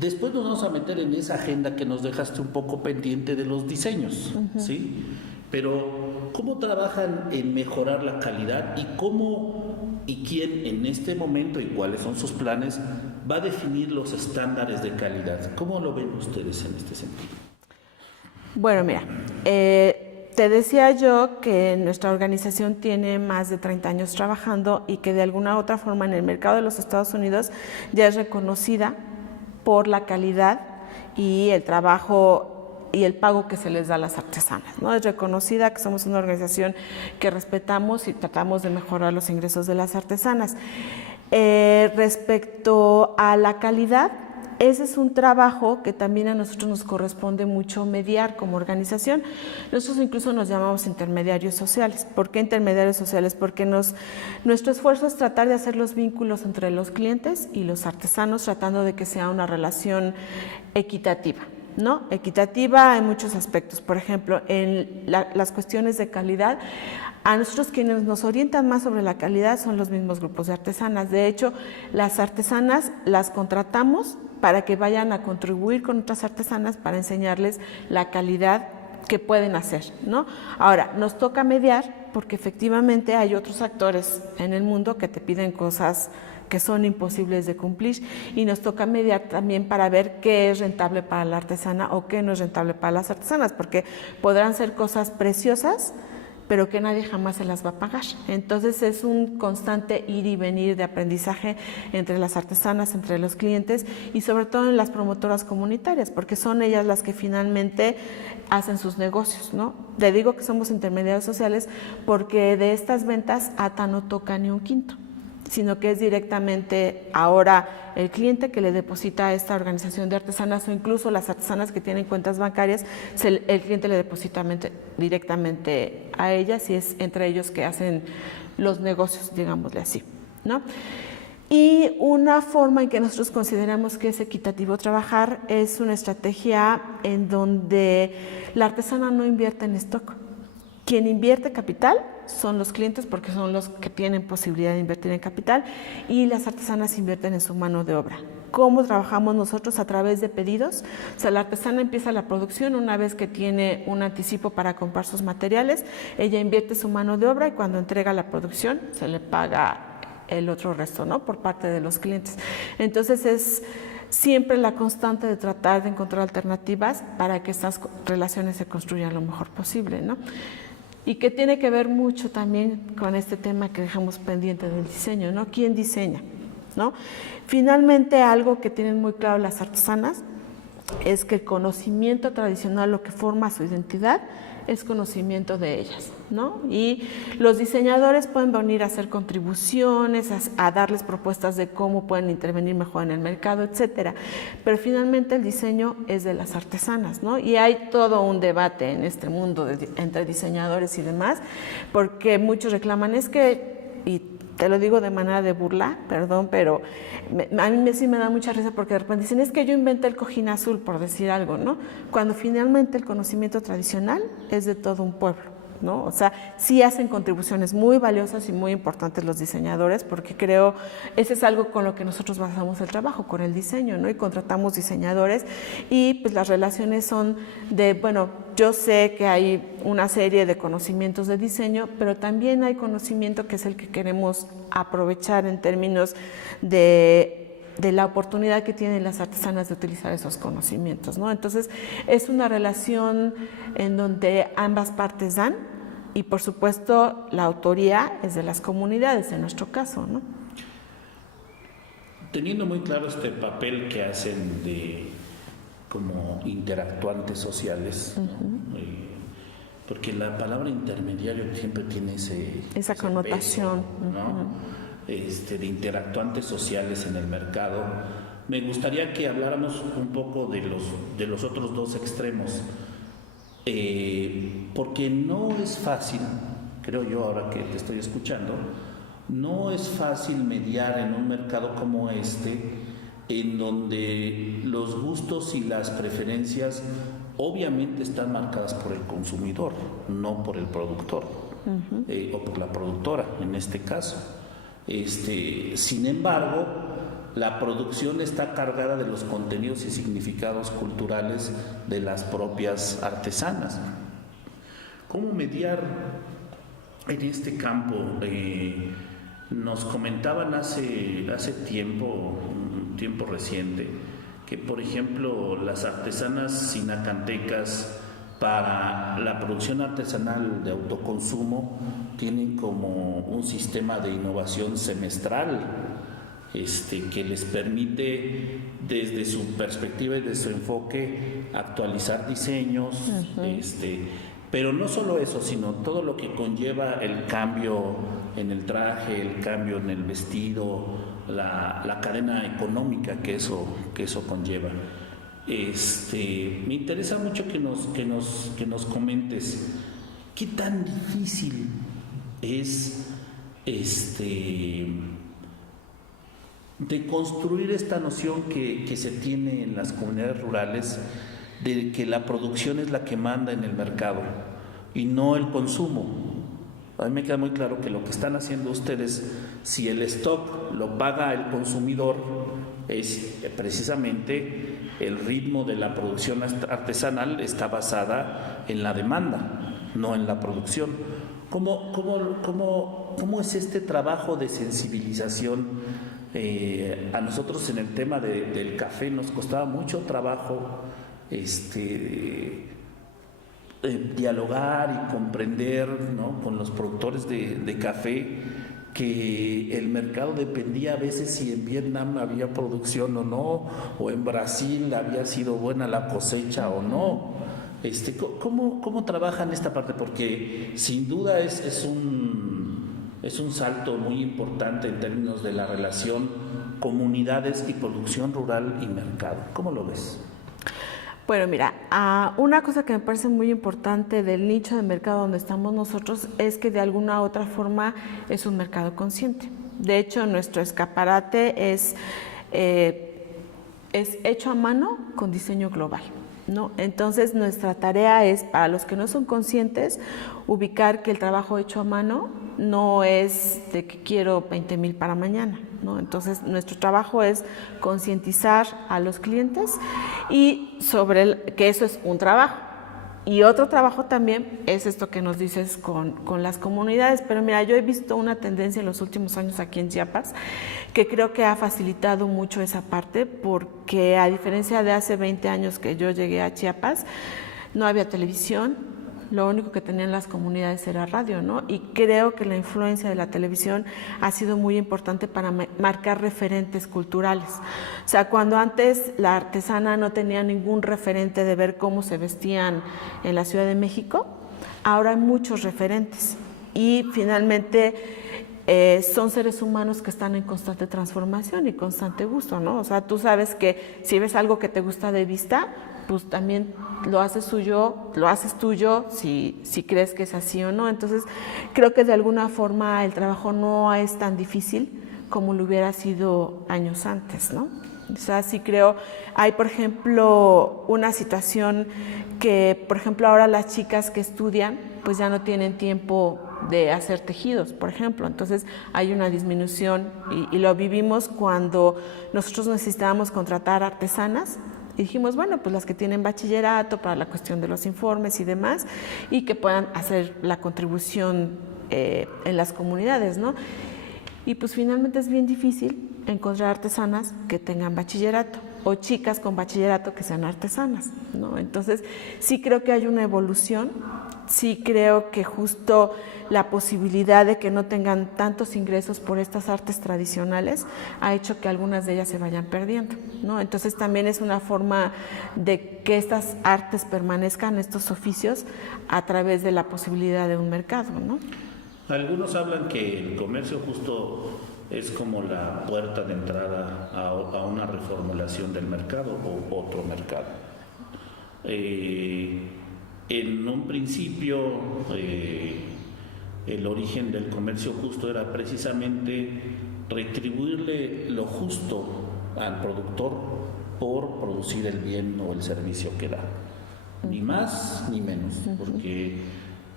Después nos vamos a meter en esa agenda que nos dejaste un poco pendiente de los diseños, ¿sí? Pero, ¿cómo trabajan en mejorar la calidad y cómo y quién en este momento y cuáles son sus planes va a definir los estándares de calidad? ¿Cómo lo ven ustedes en este sentido? Bueno, mira, te decía yo que nuestra organización tiene más de 30 años trabajando y que de alguna u otra forma en el mercado de los Estados Unidos ya es reconocida por la calidad y el trabajo y el pago que se les da a las artesanas, ¿no? Es reconocida que somos una organización que respetamos y tratamos de mejorar los ingresos de las artesanas. Respecto a la calidad, ese es un trabajo que también a nosotros nos corresponde mucho mediar como organización. Nosotros incluso nos llamamos intermediarios sociales. ¿Por qué intermediarios sociales? Porque nuestro esfuerzo es tratar de hacer los vínculos entre los clientes y los artesanos, tratando de que sea una relación equitativa, ¿no? Equitativa en muchos aspectos. Por ejemplo, en las cuestiones de calidad, a nosotros quienes nos orientan más sobre la calidad son los mismos grupos de artesanas. De hecho, las artesanas las contratamos para que vayan a contribuir con otras artesanas para enseñarles la calidad que pueden hacer, ¿no? Ahora, nos toca mediar porque efectivamente hay otros actores en el mundo que te piden cosas que son imposibles de cumplir y nos toca mediar también para ver qué es rentable para la artesana o qué no es rentable para las artesanas, porque podrán ser cosas preciosas, pero que nadie jamás se las va a pagar. Entonces es un constante ir y venir de aprendizaje entre las artesanas, entre los clientes y sobre todo en las promotoras comunitarias, porque son ellas las que finalmente hacen sus negocios, ¿no? Le digo que somos intermediarios sociales porque de estas ventas ATA no toca ni un quinto, sino que es directamente ahora el cliente que le deposita a esta organización de artesanas o incluso las artesanas que tienen cuentas bancarias, el cliente le deposita directamente a ellas y es entre ellos que hacen los negocios, digámosle así, ¿no? Y una forma en que nosotros consideramos que es equitativo trabajar es una estrategia en donde la artesana no invierte en stock. Quien invierte capital son los clientes porque son los que tienen posibilidad de invertir en capital y las artesanas invierten en su mano de obra. ¿Cómo trabajamos nosotros? A través de pedidos. O sea, la artesana empieza la producción una vez que tiene un anticipo para comprar sus materiales, ella invierte su mano de obra y cuando entrega la producción se le paga el otro resto, ¿no? Por parte de los clientes. Entonces es siempre la constante de tratar de encontrar alternativas para que estas relaciones se construyan lo mejor posible, ¿no? Y que tiene que ver mucho también con este tema que dejamos pendiente del diseño, ¿no? ¿Quién diseña? ¿No? Finalmente, algo que tienen muy claro las artesanas es que el conocimiento tradicional, lo que forma su identidad, es conocimiento de ellas, ¿no? Y los diseñadores pueden venir a hacer contribuciones, a darles propuestas de cómo pueden intervenir mejor en el mercado, etcétera. Pero finalmente el diseño es de las artesanas, ¿no? Y hay todo un debate en este mundo entre diseñadores y demás, porque muchos reclaman, es que, y te lo digo de manera de burla, perdón, pero a mí sí me da mucha risa porque de repente dicen, es que yo inventé el cojín azul, por decir algo, ¿no? Cuando finalmente el conocimiento tradicional es de todo un pueblo, ¿no? O sea, sí hacen contribuciones muy valiosas y muy importantes los diseñadores, porque creo, ese es algo con lo que nosotros basamos el trabajo, con el diseño, ¿no? Y contratamos diseñadores y pues las relaciones son de, bueno, yo sé que hay una serie de conocimientos de diseño, pero también hay conocimiento que es el que queremos aprovechar en términos de la oportunidad que tienen las artesanas de utilizar esos conocimientos, ¿no? Entonces, es una relación en donde ambas partes dan y, por supuesto, la autoría es de las comunidades, en nuestro caso, ¿no? Teniendo muy claro este papel que hacen de como interactuantes sociales, ¿no? Porque la palabra intermediario siempre tiene esa connotación, peso, ¿no? De interactuantes sociales en el mercado. Me gustaría que habláramos un poco de los otros dos extremos, porque no es fácil, creo yo ahora que te estoy escuchando, no es fácil mediar en un mercado como en donde los gustos y las preferencias obviamente están marcadas por el consumidor, no por el productor, o por la productora en este caso. Sin embargo, la producción está cargada de los contenidos y significados culturales de las propias artesanas. ¿Cómo mediar en este campo? Nos comentaban hace tiempo, un tiempo reciente, que por ejemplo las artesanas sinacantecas para la producción artesanal de autoconsumo tienen como un sistema de innovación semestral que les permite desde su perspectiva y desde su enfoque actualizar diseños, pero no solo eso, sino todo lo que conlleva el cambio en el traje, el cambio en el vestido, la cadena económica que eso conlleva. Me interesa mucho que nos comentes qué tan difícil es de construir esta noción que se tiene en las comunidades rurales de que la producción es la que manda en el mercado y no el consumo. A mí me queda muy claro que lo que están haciendo ustedes, si el stock lo paga el consumidor, es precisamente el ritmo de la producción artesanal está basada en la demanda, no en la producción. ¿Cómo es este trabajo de sensibilización? A nosotros en el tema del café nos costaba mucho trabajo dialogar y comprender, ¿no?, con los productores de café, que el mercado dependía a veces si en Vietnam había producción o no, o en Brasil había sido buena la cosecha o no. ¿Cómo trabajan esta parte? Porque sin duda es un salto muy importante en términos de la relación comunidades y producción rural y mercado. ¿Cómo lo ves? Bueno, mira, una cosa que me parece muy importante del nicho de mercado donde estamos nosotros es que de alguna u otra forma es un mercado consciente. De hecho, nuestro escaparate es hecho a mano con diseño global, ¿no? Entonces, nuestra tarea es, para los que no son conscientes, ubicar que el trabajo hecho a mano no es de que quiero 20,000 para mañana, ¿no? Entonces, nuestro trabajo es concientizar a los clientes y sobre que eso es un trabajo. Y otro trabajo también es esto que nos dices con las comunidades. Pero mira, yo he visto una tendencia en los últimos años aquí en Chiapas que creo que ha facilitado mucho esa parte, porque a diferencia de hace 20 años que yo llegué a Chiapas, no había televisión. Lo único que tenían las comunidades era radio, ¿no? Y creo que la influencia de la televisión ha sido muy importante para marcar referentes culturales. O sea, cuando antes la artesana no tenía ningún referente de ver cómo se vestían en la Ciudad de México, ahora hay muchos referentes. Y finalmente son seres humanos que están en constante transformación y constante gusto, ¿no? O sea, tú sabes que si ves algo que te gusta de vista, pues también lo haces tuyo si crees que es así o no. Entonces, creo que de alguna forma el trabajo no es tan difícil como lo hubiera sido años antes, ¿no? O sea, sí creo, hay por ejemplo una situación que, por ejemplo, ahora las chicas que estudian, pues ya no tienen tiempo de hacer tejidos, por ejemplo. Entonces hay una disminución y lo vivimos cuando nosotros necesitábamos contratar artesanas. Y dijimos, bueno, pues las que tienen bachillerato para la cuestión de los informes y demás, y que puedan hacer la contribución en las comunidades, ¿no? Y pues finalmente es bien difícil encontrar artesanas que tengan bachillerato o chicas con bachillerato que sean artesanas, ¿no? Entonces, sí creo que hay una evolución, sí creo que justo la posibilidad de que no tengan tantos ingresos por estas artes tradicionales ha hecho que algunas de ellas se vayan perdiendo, ¿no? Entonces, también es una forma de que estas artes permanezcan, estos oficios, a través de la posibilidad de un mercado, ¿no? Algunos hablan que el comercio justo es como la puerta de entrada a una reformulación del mercado o otro mercado. En un principio, el origen del comercio justo era precisamente retribuirle lo justo al productor por producir el bien o el servicio que da. Ni más ni menos, porque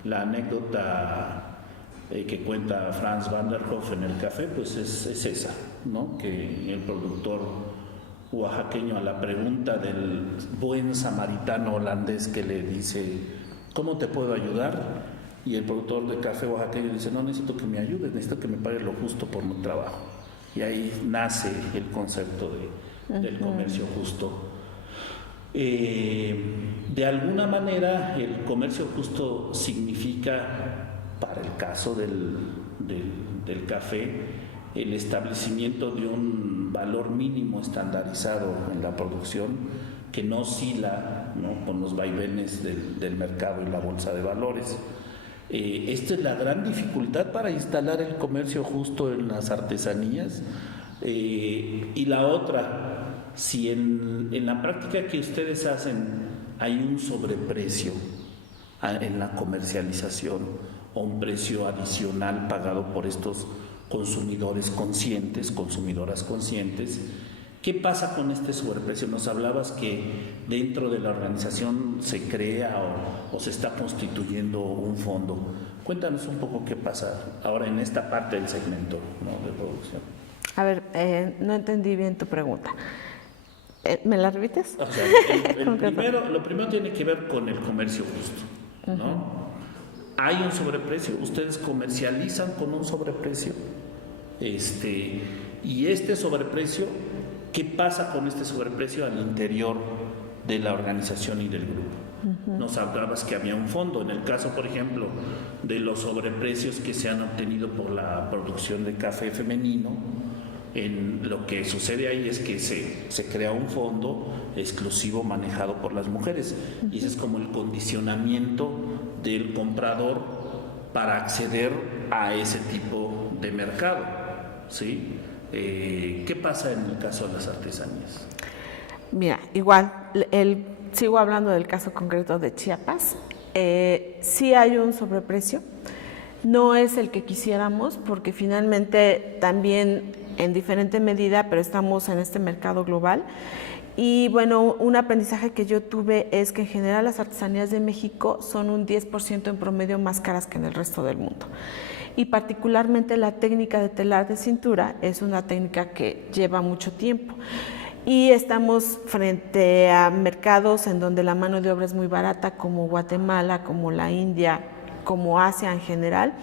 la anécdota que cuenta Franz van der Hof en el café, pues es esa, ¿no? Que el productor oaxaqueño, a la pregunta del buen samaritano holandés que le dice, ¿cómo te puedo ayudar? Y el productor de café oaxaqueño dice, no necesito que me ayudes, necesito que me pagues lo justo por mi trabajo. Y ahí nace el concepto del comercio justo. De alguna manera, el comercio justo significa, para el caso del café, el establecimiento de un valor mínimo estandarizado en la producción que no oscila, ¿no?, con los vaivenes del mercado y la bolsa de valores. Esta es la gran dificultad para instalar el comercio justo en las artesanías. Y la otra, si en la práctica que ustedes hacen hay un sobreprecio en la comercialización, o un precio adicional pagado por estos consumidores conscientes, consumidoras conscientes, ¿qué pasa con este sobreprecio? Nos hablabas que dentro de la organización se crea o se está constituyendo un fondo. Cuéntanos un poco qué pasa ahora en esta parte del segmento, ¿no?, de producción. A ver, no entendí bien tu pregunta. ¿Me la repites? O sea, lo primero tiene que ver con el comercio justo, ¿no? Hay un sobreprecio, ustedes comercializan con un sobreprecio, y este sobreprecio, ¿qué pasa con este sobreprecio al interior de la organización y del grupo? Nos hablabas que había un fondo. En el caso, por ejemplo, de los sobreprecios que se han obtenido por la producción de café femenino, lo que sucede ahí es que se crea un fondo exclusivo manejado por las mujeres, y ese es como el condicionamiento del comprador para acceder a ese tipo de mercado, ¿sí? ¿Qué pasa en el caso de las artesanías? Mira, igual, sigo hablando del caso concreto de Chiapas. Sí hay un sobreprecio, no es el que quisiéramos, porque finalmente también en diferente medida, pero estamos en este mercado global. Y bueno, un aprendizaje que yo tuve es que en general las artesanías de México son un 10% en promedio más caras que en el resto del mundo. Y particularmente la técnica de telar de cintura es una técnica que lleva mucho tiempo. Y estamos frente a mercados en donde la mano de obra es muy barata, como Guatemala, como la India, como Asia en general,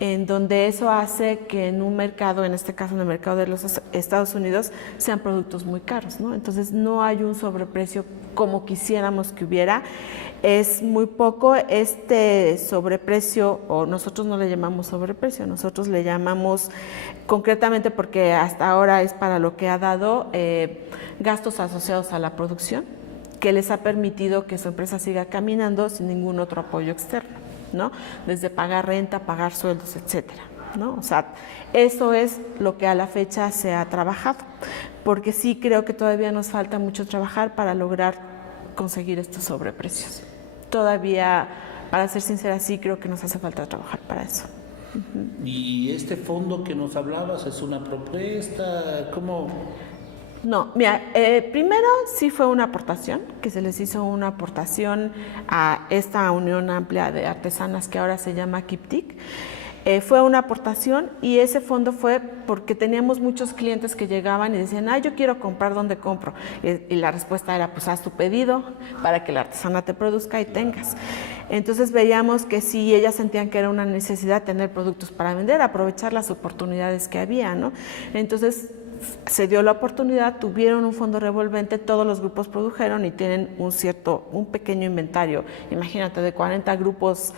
en donde eso hace que en un mercado, en este caso en el mercado de los Estados Unidos, sean productos muy caros, ¿no? Entonces no hay un sobreprecio como quisiéramos que hubiera, es muy poco. Este sobreprecio, o nosotros no le llamamos sobreprecio, nosotros le llamamos concretamente, porque hasta ahora es para lo que ha dado, gastos asociados a la producción, que les ha permitido que su empresa siga caminando sin ningún otro apoyo externo, ¿no? Desde pagar renta, pagar sueldos, etcétera, ¿no? O sea, eso es lo que a la fecha se ha trabajado, porque sí creo que todavía nos falta mucho trabajar para lograr conseguir estos sobreprecios. Todavía, para ser sincera, sí creo que nos hace falta trabajar para eso. ¿Y este fondo que nos hablabas es una propuesta? ¿Cómo? No, mira, primero sí fue una aportación, que se les hizo una aportación a esta unión amplia de artesanas que ahora se llama KIPTIC. Fue una aportación, y ese fondo fue porque teníamos muchos clientes que llegaban y decían, yo quiero comprar, ¿dónde compro? Y la respuesta era, pues haz tu pedido para que la artesana te produzca y tengas. Entonces veíamos que sí, ellas sentían que era una necesidad tener productos para vender, aprovechar las oportunidades que había, ¿no? Entonces se dio la oportunidad, tuvieron un fondo revolvente, todos los grupos produjeron y tienen un pequeño inventario. Imagínate, de 40 grupos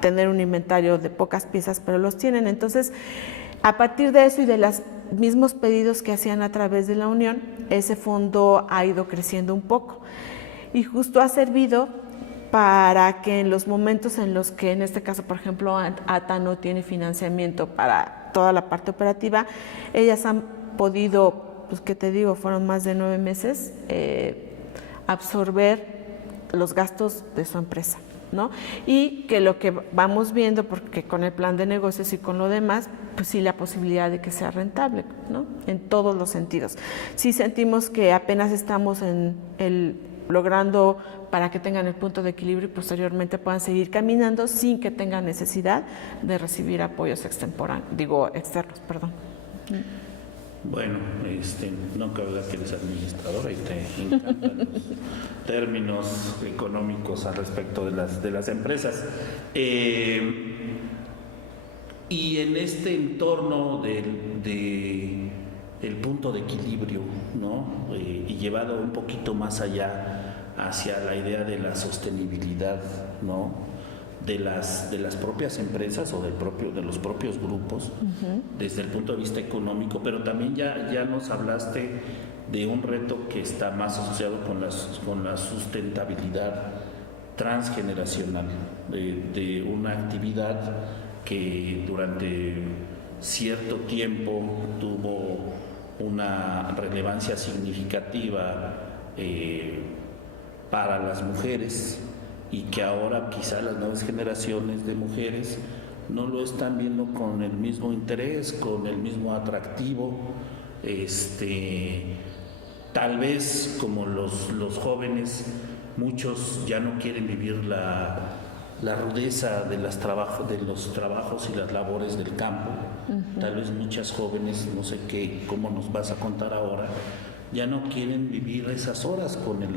tener un inventario de pocas piezas, pero los tienen. Entonces, a partir de eso y de los mismos pedidos que hacían a través de la Unión, ese fondo ha ido creciendo un poco. Y justo ha servido para que en los momentos en los que, en este caso, por ejemplo, ATA no tiene financiamiento para toda la parte operativa, ellas han podido, pues qué te digo, fueron más de 9 meses, absorber los gastos de su empresa, ¿no? Y que lo que vamos viendo, porque con el plan de negocios y con lo demás, pues sí, la posibilidad de que sea rentable, ¿no? En todos los sentidos. Sí sentimos que apenas estamos logrando para que tengan el punto de equilibrio y posteriormente puedan seguir caminando sin que tengan necesidad de recibir apoyos externos, perdón. Bueno, no cabe duda que eres administradora y te encantan los términos económicos al respecto de las empresas. Y en este entorno del punto de equilibrio, ¿no? Y llevado un poquito más allá hacia la idea de la sostenibilidad, ¿no? de las propias empresas o de los propios grupos, desde el punto de vista económico, pero también ya nos hablaste de un reto que está más asociado con la sustentabilidad transgeneracional, de una actividad que durante cierto tiempo tuvo una relevancia significativa para las mujeres, y que ahora quizá las nuevas generaciones de mujeres no lo están viendo con el mismo interés, con el mismo atractivo. Tal vez como los jóvenes, muchos ya no quieren vivir la rudeza de los trabajos y las labores del campo. Tal vez muchas jóvenes, no sé cómo nos vas a contar ahora, ya no quieren vivir esas horas con el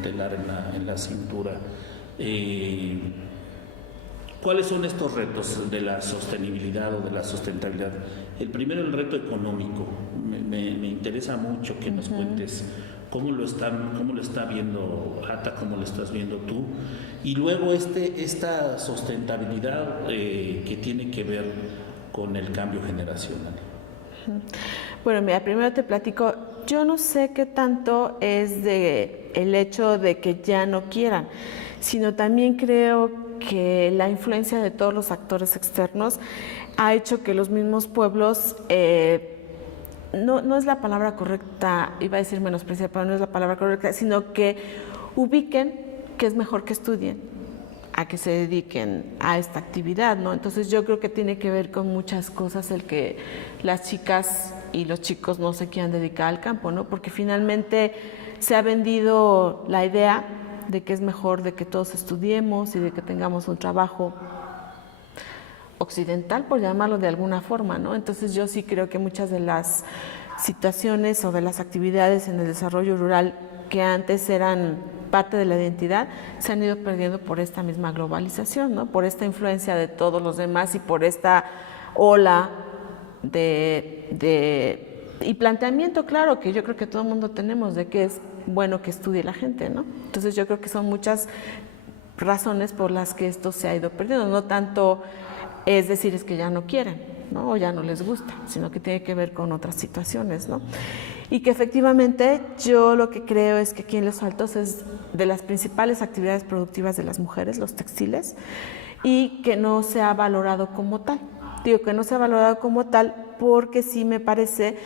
telar en la cintura. ¿Cuáles son estos retos de la sostenibilidad o de la sustentabilidad? El primero, el reto económico. Me interesa mucho que nos cuentes cómo lo está viendo ATA, cómo lo estás viendo tú. Y luego esta sustentabilidad que tiene que ver con el cambio generacional. Bueno, mira, primero te platico, yo no sé qué tanto es el hecho de que ya no quieran, sino también creo que la influencia de todos los actores externos ha hecho que los mismos pueblos, no es la palabra correcta, iba a decir menospreciar, pero no es la palabra correcta, sino que ubiquen que es mejor que estudien a que se dediquen a esta actividad, ¿no? Entonces yo creo que tiene que ver con muchas cosas el que las chicas y los chicos no se quieran dedicar al campo, ¿no? Porque finalmente se ha vendido la idea de que es mejor de que todos estudiemos y de que tengamos un trabajo occidental, por llamarlo de alguna forma, ¿no? Entonces yo sí creo que muchas de las situaciones o de las actividades en el desarrollo rural que antes eran parte de la identidad se han ido perdiendo por esta misma globalización, ¿no? Por esta influencia de todos los demás y por esta ola y planteamiento, claro, que yo creo que todo el mundo tenemos de que es bueno que estudie la gente, ¿no? Entonces yo creo que son muchas razones por las que esto se ha ido perdiendo, no tanto es decir es que ya no quieren, ¿no? O ya no les gusta, sino que tiene que ver con otras situaciones, ¿no? Y que efectivamente yo lo que creo es que aquí en Los Altos es de las principales actividades productivas de las mujeres, los textiles, y que no se ha valorado como tal. Digo que no se ha valorado como tal porque sí me parece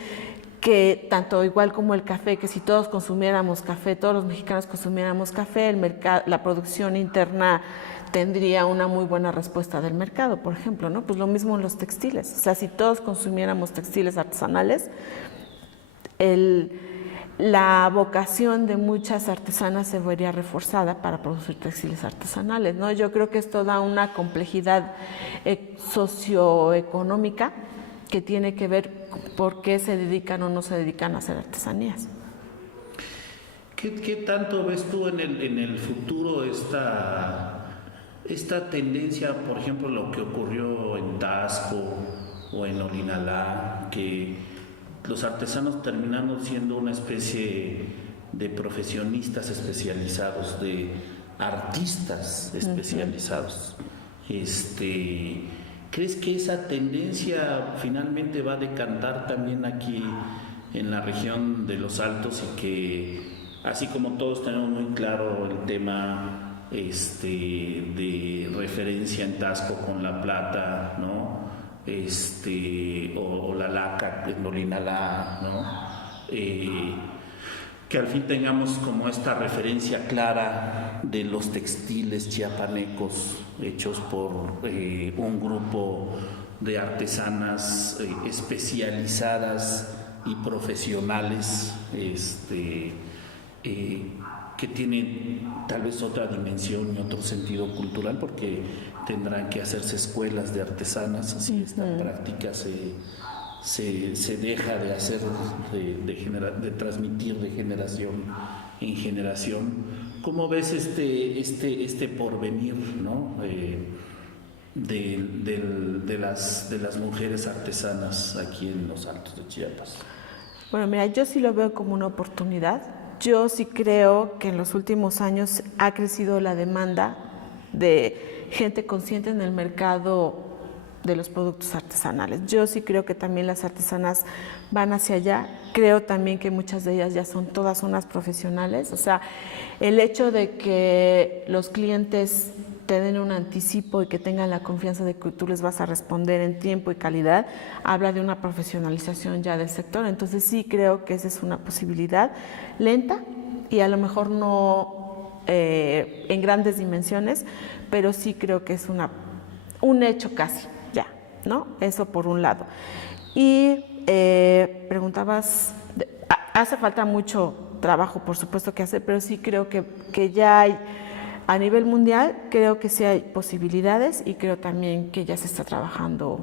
que tanto igual como el café, que si todos consumiéramos café, todos los mexicanos consumiéramos café, la producción interna tendría una muy buena respuesta del mercado, por ejemplo, ¿no? Pues lo mismo en los textiles. O sea, si todos consumiéramos textiles artesanales, la vocación de muchas artesanas se vería reforzada para producir textiles artesanales, ¿no? Yo creo que esto da una complejidad socioeconómica que tiene que ver por qué se dedican o no se dedican a hacer artesanías. ¿Qué tanto ves tú en el futuro esta tendencia, por ejemplo, lo que ocurrió en Taxco o en Olinalá, que los artesanos terminamos siendo una especie de profesionistas especializados, de artistas especializados. ¿Crees que esa tendencia finalmente va a decantar también aquí en la región de los Altos y que, así como todos tenemos muy claro el tema de referencia en Taxco con la plata, ¿no? O la laca en Olinalá, ¿no? Que al fin tengamos como esta referencia clara de los textiles chiapanecos hechos por un grupo de artesanas especializadas y profesionales que tienen tal vez otra dimensión y otro sentido cultural, porque tendrán que hacerse escuelas de artesanas, así esta práctica se deja de hacer, de transmitir de generación en generación. ¿Cómo ves este porvenir, ¿no? de las mujeres artesanas aquí en los Altos de Chiapas? Bueno, mira, yo sí lo veo como una oportunidad. Yo sí creo que en los últimos años ha crecido la demanda de gente consciente en el mercado de los productos artesanales. Yo sí creo que también las artesanas van hacia allá. Creo también que muchas de ellas ya son todas unas profesionales. O sea, el hecho de que los clientes te den un anticipo y que tengan la confianza de que tú les vas a responder en tiempo y calidad, habla de una profesionalización ya del sector. Entonces sí creo que esa es una posibilidad lenta y a lo mejor no en grandes dimensiones, pero sí creo que es un hecho casi ya, ¿no? Eso por un lado. Y preguntabas, hace falta mucho trabajo, por supuesto que hacer, pero sí creo que ya hay, a nivel mundial, creo que sí hay posibilidades y creo también que ya se está trabajando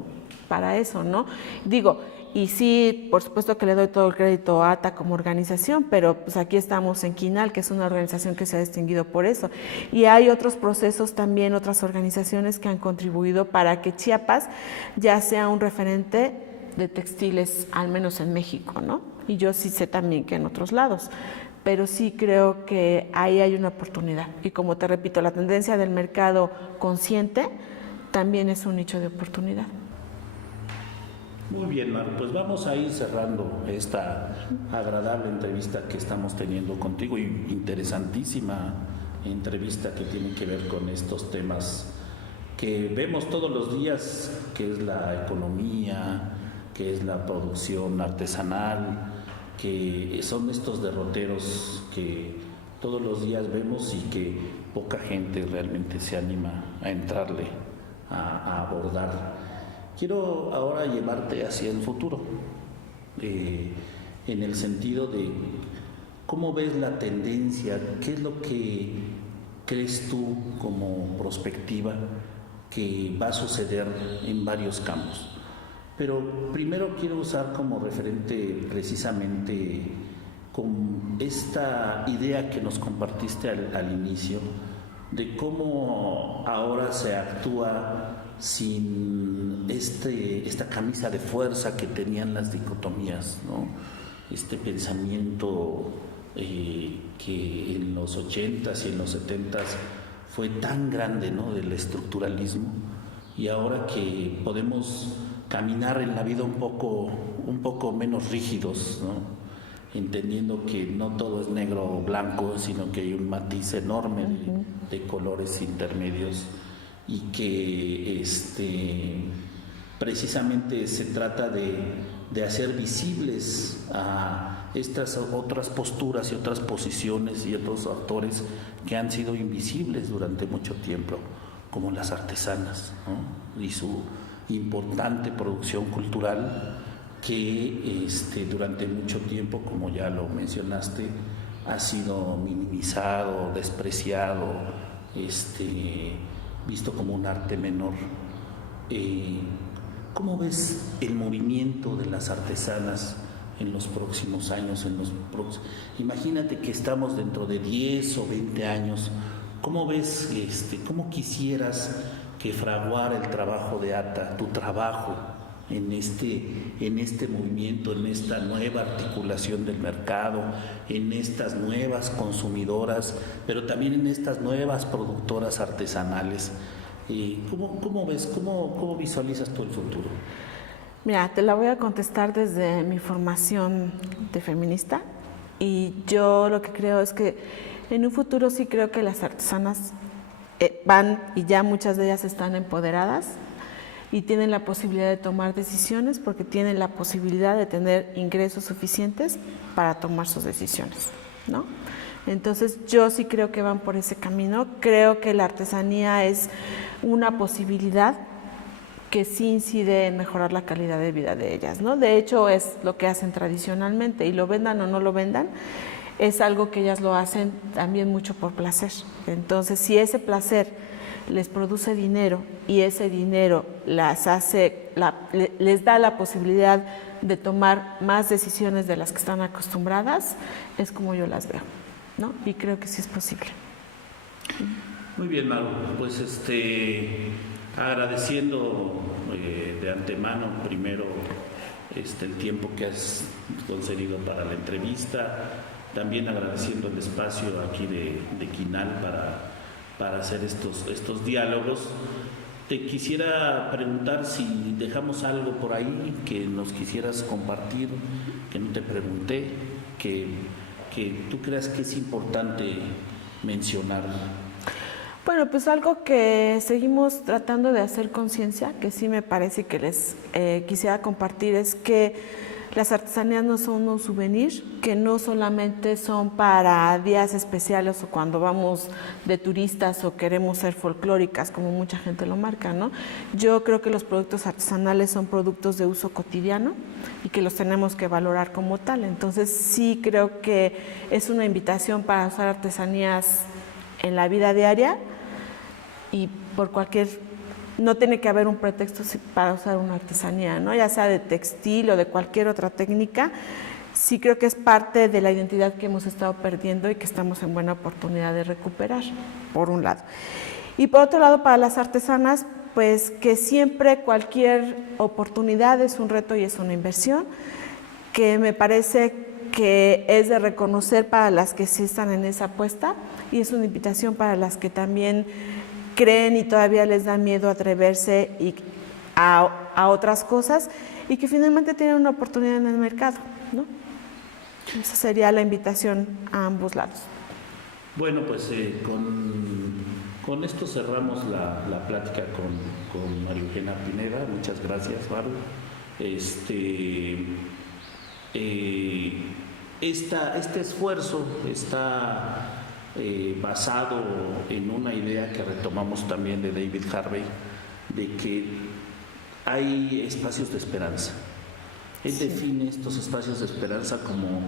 para eso, ¿no? Digo, y sí, por supuesto que le doy todo el crédito a ATA como organización, pero pues aquí estamos en Quinal, que es una organización que se ha distinguido por eso. Y hay otros procesos también, otras organizaciones que han contribuido para que Chiapas ya sea un referente de textiles, al menos en México, ¿no? Y yo sí sé también que en otros lados. Pero sí creo que ahí hay una oportunidad. Y como te repito, la tendencia del mercado consciente también es un nicho de oportunidad. Muy bien, Mar, pues vamos a ir cerrando esta agradable entrevista que estamos teniendo contigo y interesantísima entrevista que tiene que ver con estos temas que vemos todos los días, que es la economía, que es la producción artesanal, que son estos derroteros que todos los días vemos y que poca gente realmente se anima a entrarle, a abordar. Quiero ahora llevarte hacia el futuro, en el sentido de cómo ves la tendencia, qué es lo que crees tú como prospectiva que va a suceder en varios campos. Pero primero quiero usar como referente precisamente con esta idea que nos compartiste al inicio de cómo ahora se actúa sin esta camisa de fuerza que tenían las dicotomías, ¿no? Este pensamiento que en los 80s y en los 70s fue tan grande, ¿no? Del estructuralismo, y ahora que podemos caminar en la vida un poco menos rígidos, ¿no? Entendiendo que no todo es negro o blanco, sino que hay un matiz enorme de colores intermedios, y que precisamente se trata de hacer visibles a estas otras posturas y otras posiciones y otros actores que han sido invisibles durante mucho tiempo, como las artesanas, ¿no? Y su importante producción cultural que durante mucho tiempo, como ya lo mencionaste, ha sido minimizado, despreciado, visto como un arte menor. ¿Cómo ves el movimiento de las artesanas en los próximos años? Imagínate que estamos dentro de 10 o 20 años. ¿Cómo ves, cómo quisieras que fraguara el trabajo de ATA, tu trabajo, en este movimiento, en esta nueva articulación del mercado, en estas nuevas consumidoras, pero también en estas nuevas productoras artesanales. ¿Cómo ves, cómo visualizas tú el futuro? Mira, te la voy a contestar desde mi formación de feminista, y yo lo que creo es que en un futuro sí creo que las artesanas van, y ya muchas de ellas están empoderadas y tienen la posibilidad de tomar decisiones, porque tienen la posibilidad de tener ingresos suficientes para tomar sus decisiones, ¿no? Entonces yo sí creo que van por ese camino. Creo que la artesanía es una posibilidad que sí incide en mejorar la calidad de vida de ellas, ¿no? De hecho es lo que hacen tradicionalmente, y lo vendan o no lo vendan, es algo que ellas lo hacen también mucho por placer. Entonces, si ese placer les produce dinero y ese dinero les da la posibilidad de tomar más decisiones de las que están acostumbradas, es como yo las veo, ¿no? Y creo que sí es posible. Muy bien, Maru, pues agradeciendo de antemano primero el tiempo que has concedido para la entrevista, también agradeciendo el espacio aquí de Quinal para hacer estos diálogos. Te quisiera preguntar si dejamos algo por ahí que nos quisieras compartir, que no te pregunté, que tú creas que es importante mencionar. Bueno, pues algo que seguimos tratando de hacer conciencia, que sí me parece que les quisiera compartir, es que las artesanías no son un souvenir, que no solamente son para días especiales o cuando vamos de turistas o queremos ser folclóricas, como mucha gente lo marca, ¿no? Yo creo que los productos artesanales son productos de uso cotidiano y que los tenemos que valorar como tal. Entonces sí creo que es una invitación para usar artesanías en la vida diaria, y no tiene que haber un pretexto para usar una artesanía, ¿no? Ya sea de textil o de cualquier otra técnica. Sí creo que es parte de la identidad que hemos estado perdiendo y que estamos en buena oportunidad de recuperar, por un lado. Y por otro lado, para las artesanas, pues que siempre cualquier oportunidad es un reto y es una inversión, que me parece que es de reconocer para las que sí están en esa apuesta, y es una invitación para las que también creen y todavía les da miedo atreverse a otras cosas, y que finalmente tienen una oportunidad en el mercado, ¿no? Esa sería la invitación a ambos lados. Bueno, pues con esto cerramos la plática con María Eugenia Pineda. Muchas gracias, Maru. Este esfuerzo está basado en una idea que retomamos también de David Harvey, de que hay espacios de esperanza. Él define estos espacios de esperanza como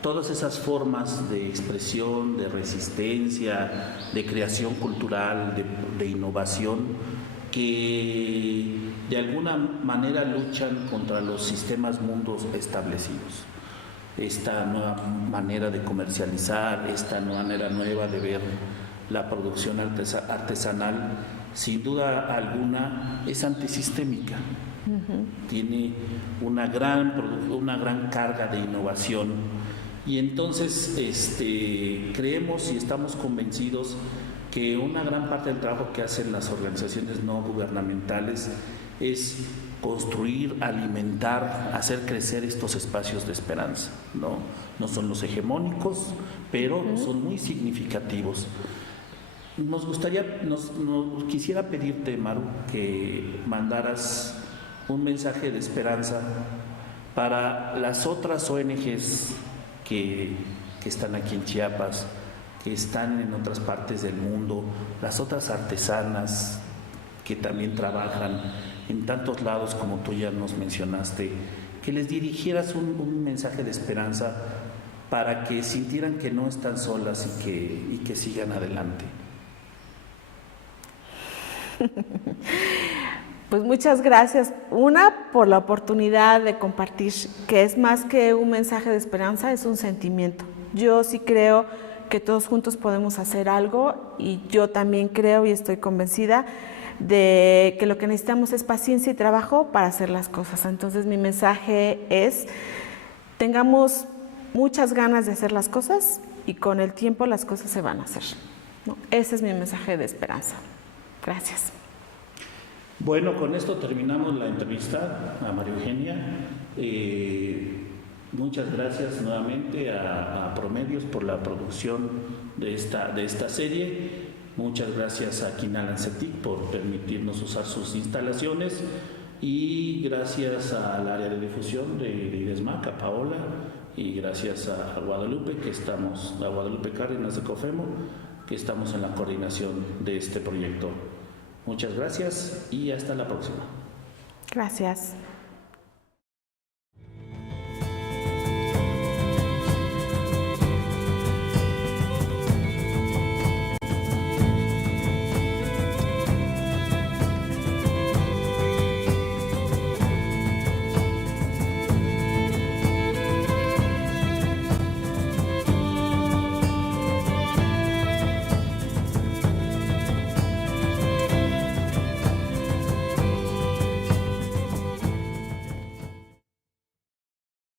todas esas formas de expresión, de resistencia, de creación cultural, de innovación, que de alguna manera luchan contra los sistemas mundos establecidos. Esta nueva manera de comercializar, esta manera nueva de ver la producción artesanal, sin duda alguna es antisistémica. Tiene una gran carga de innovación, y entonces creemos y estamos convencidos que una gran parte del trabajo que hacen las organizaciones no gubernamentales es construir, alimentar, hacer crecer estos espacios de esperanza, ¿no? No son los hegemónicos, pero son muy significativos. Quisiera pedirte, Maru, que mandaras un mensaje de esperanza para las otras ONGs que están aquí en Chiapas, que están en otras partes del mundo, las otras artesanas que también trabajan en tantos lados como tú ya nos mencionaste, que les dirigieras un mensaje de esperanza para que sintieran que no están solas y que sigan adelante. Pues muchas gracias. Una, por la oportunidad de compartir, que es más que un mensaje de esperanza, es un sentimiento. Yo sí creo que todos juntos podemos hacer algo, y yo también creo y estoy convencida de que lo que necesitamos es paciencia y trabajo para hacer las cosas. Entonces mi mensaje es, tengamos muchas ganas de hacer las cosas y con el tiempo las cosas se van a hacer, ¿no? Ese es mi mensaje de esperanza. Gracias. Bueno, con esto terminamos la entrevista a María Eugenia. Muchas gracias nuevamente a Promedios por la producción de esta serie. Muchas gracias a Quinal Ancetic por permitirnos usar sus instalaciones y gracias al área de difusión de IDESMAC, a Paola, y gracias a Guadalupe, a Guadalupe Cárdenas de COFEMO, que estamos en la coordinación de este proyecto. Muchas gracias y hasta la próxima. Gracias.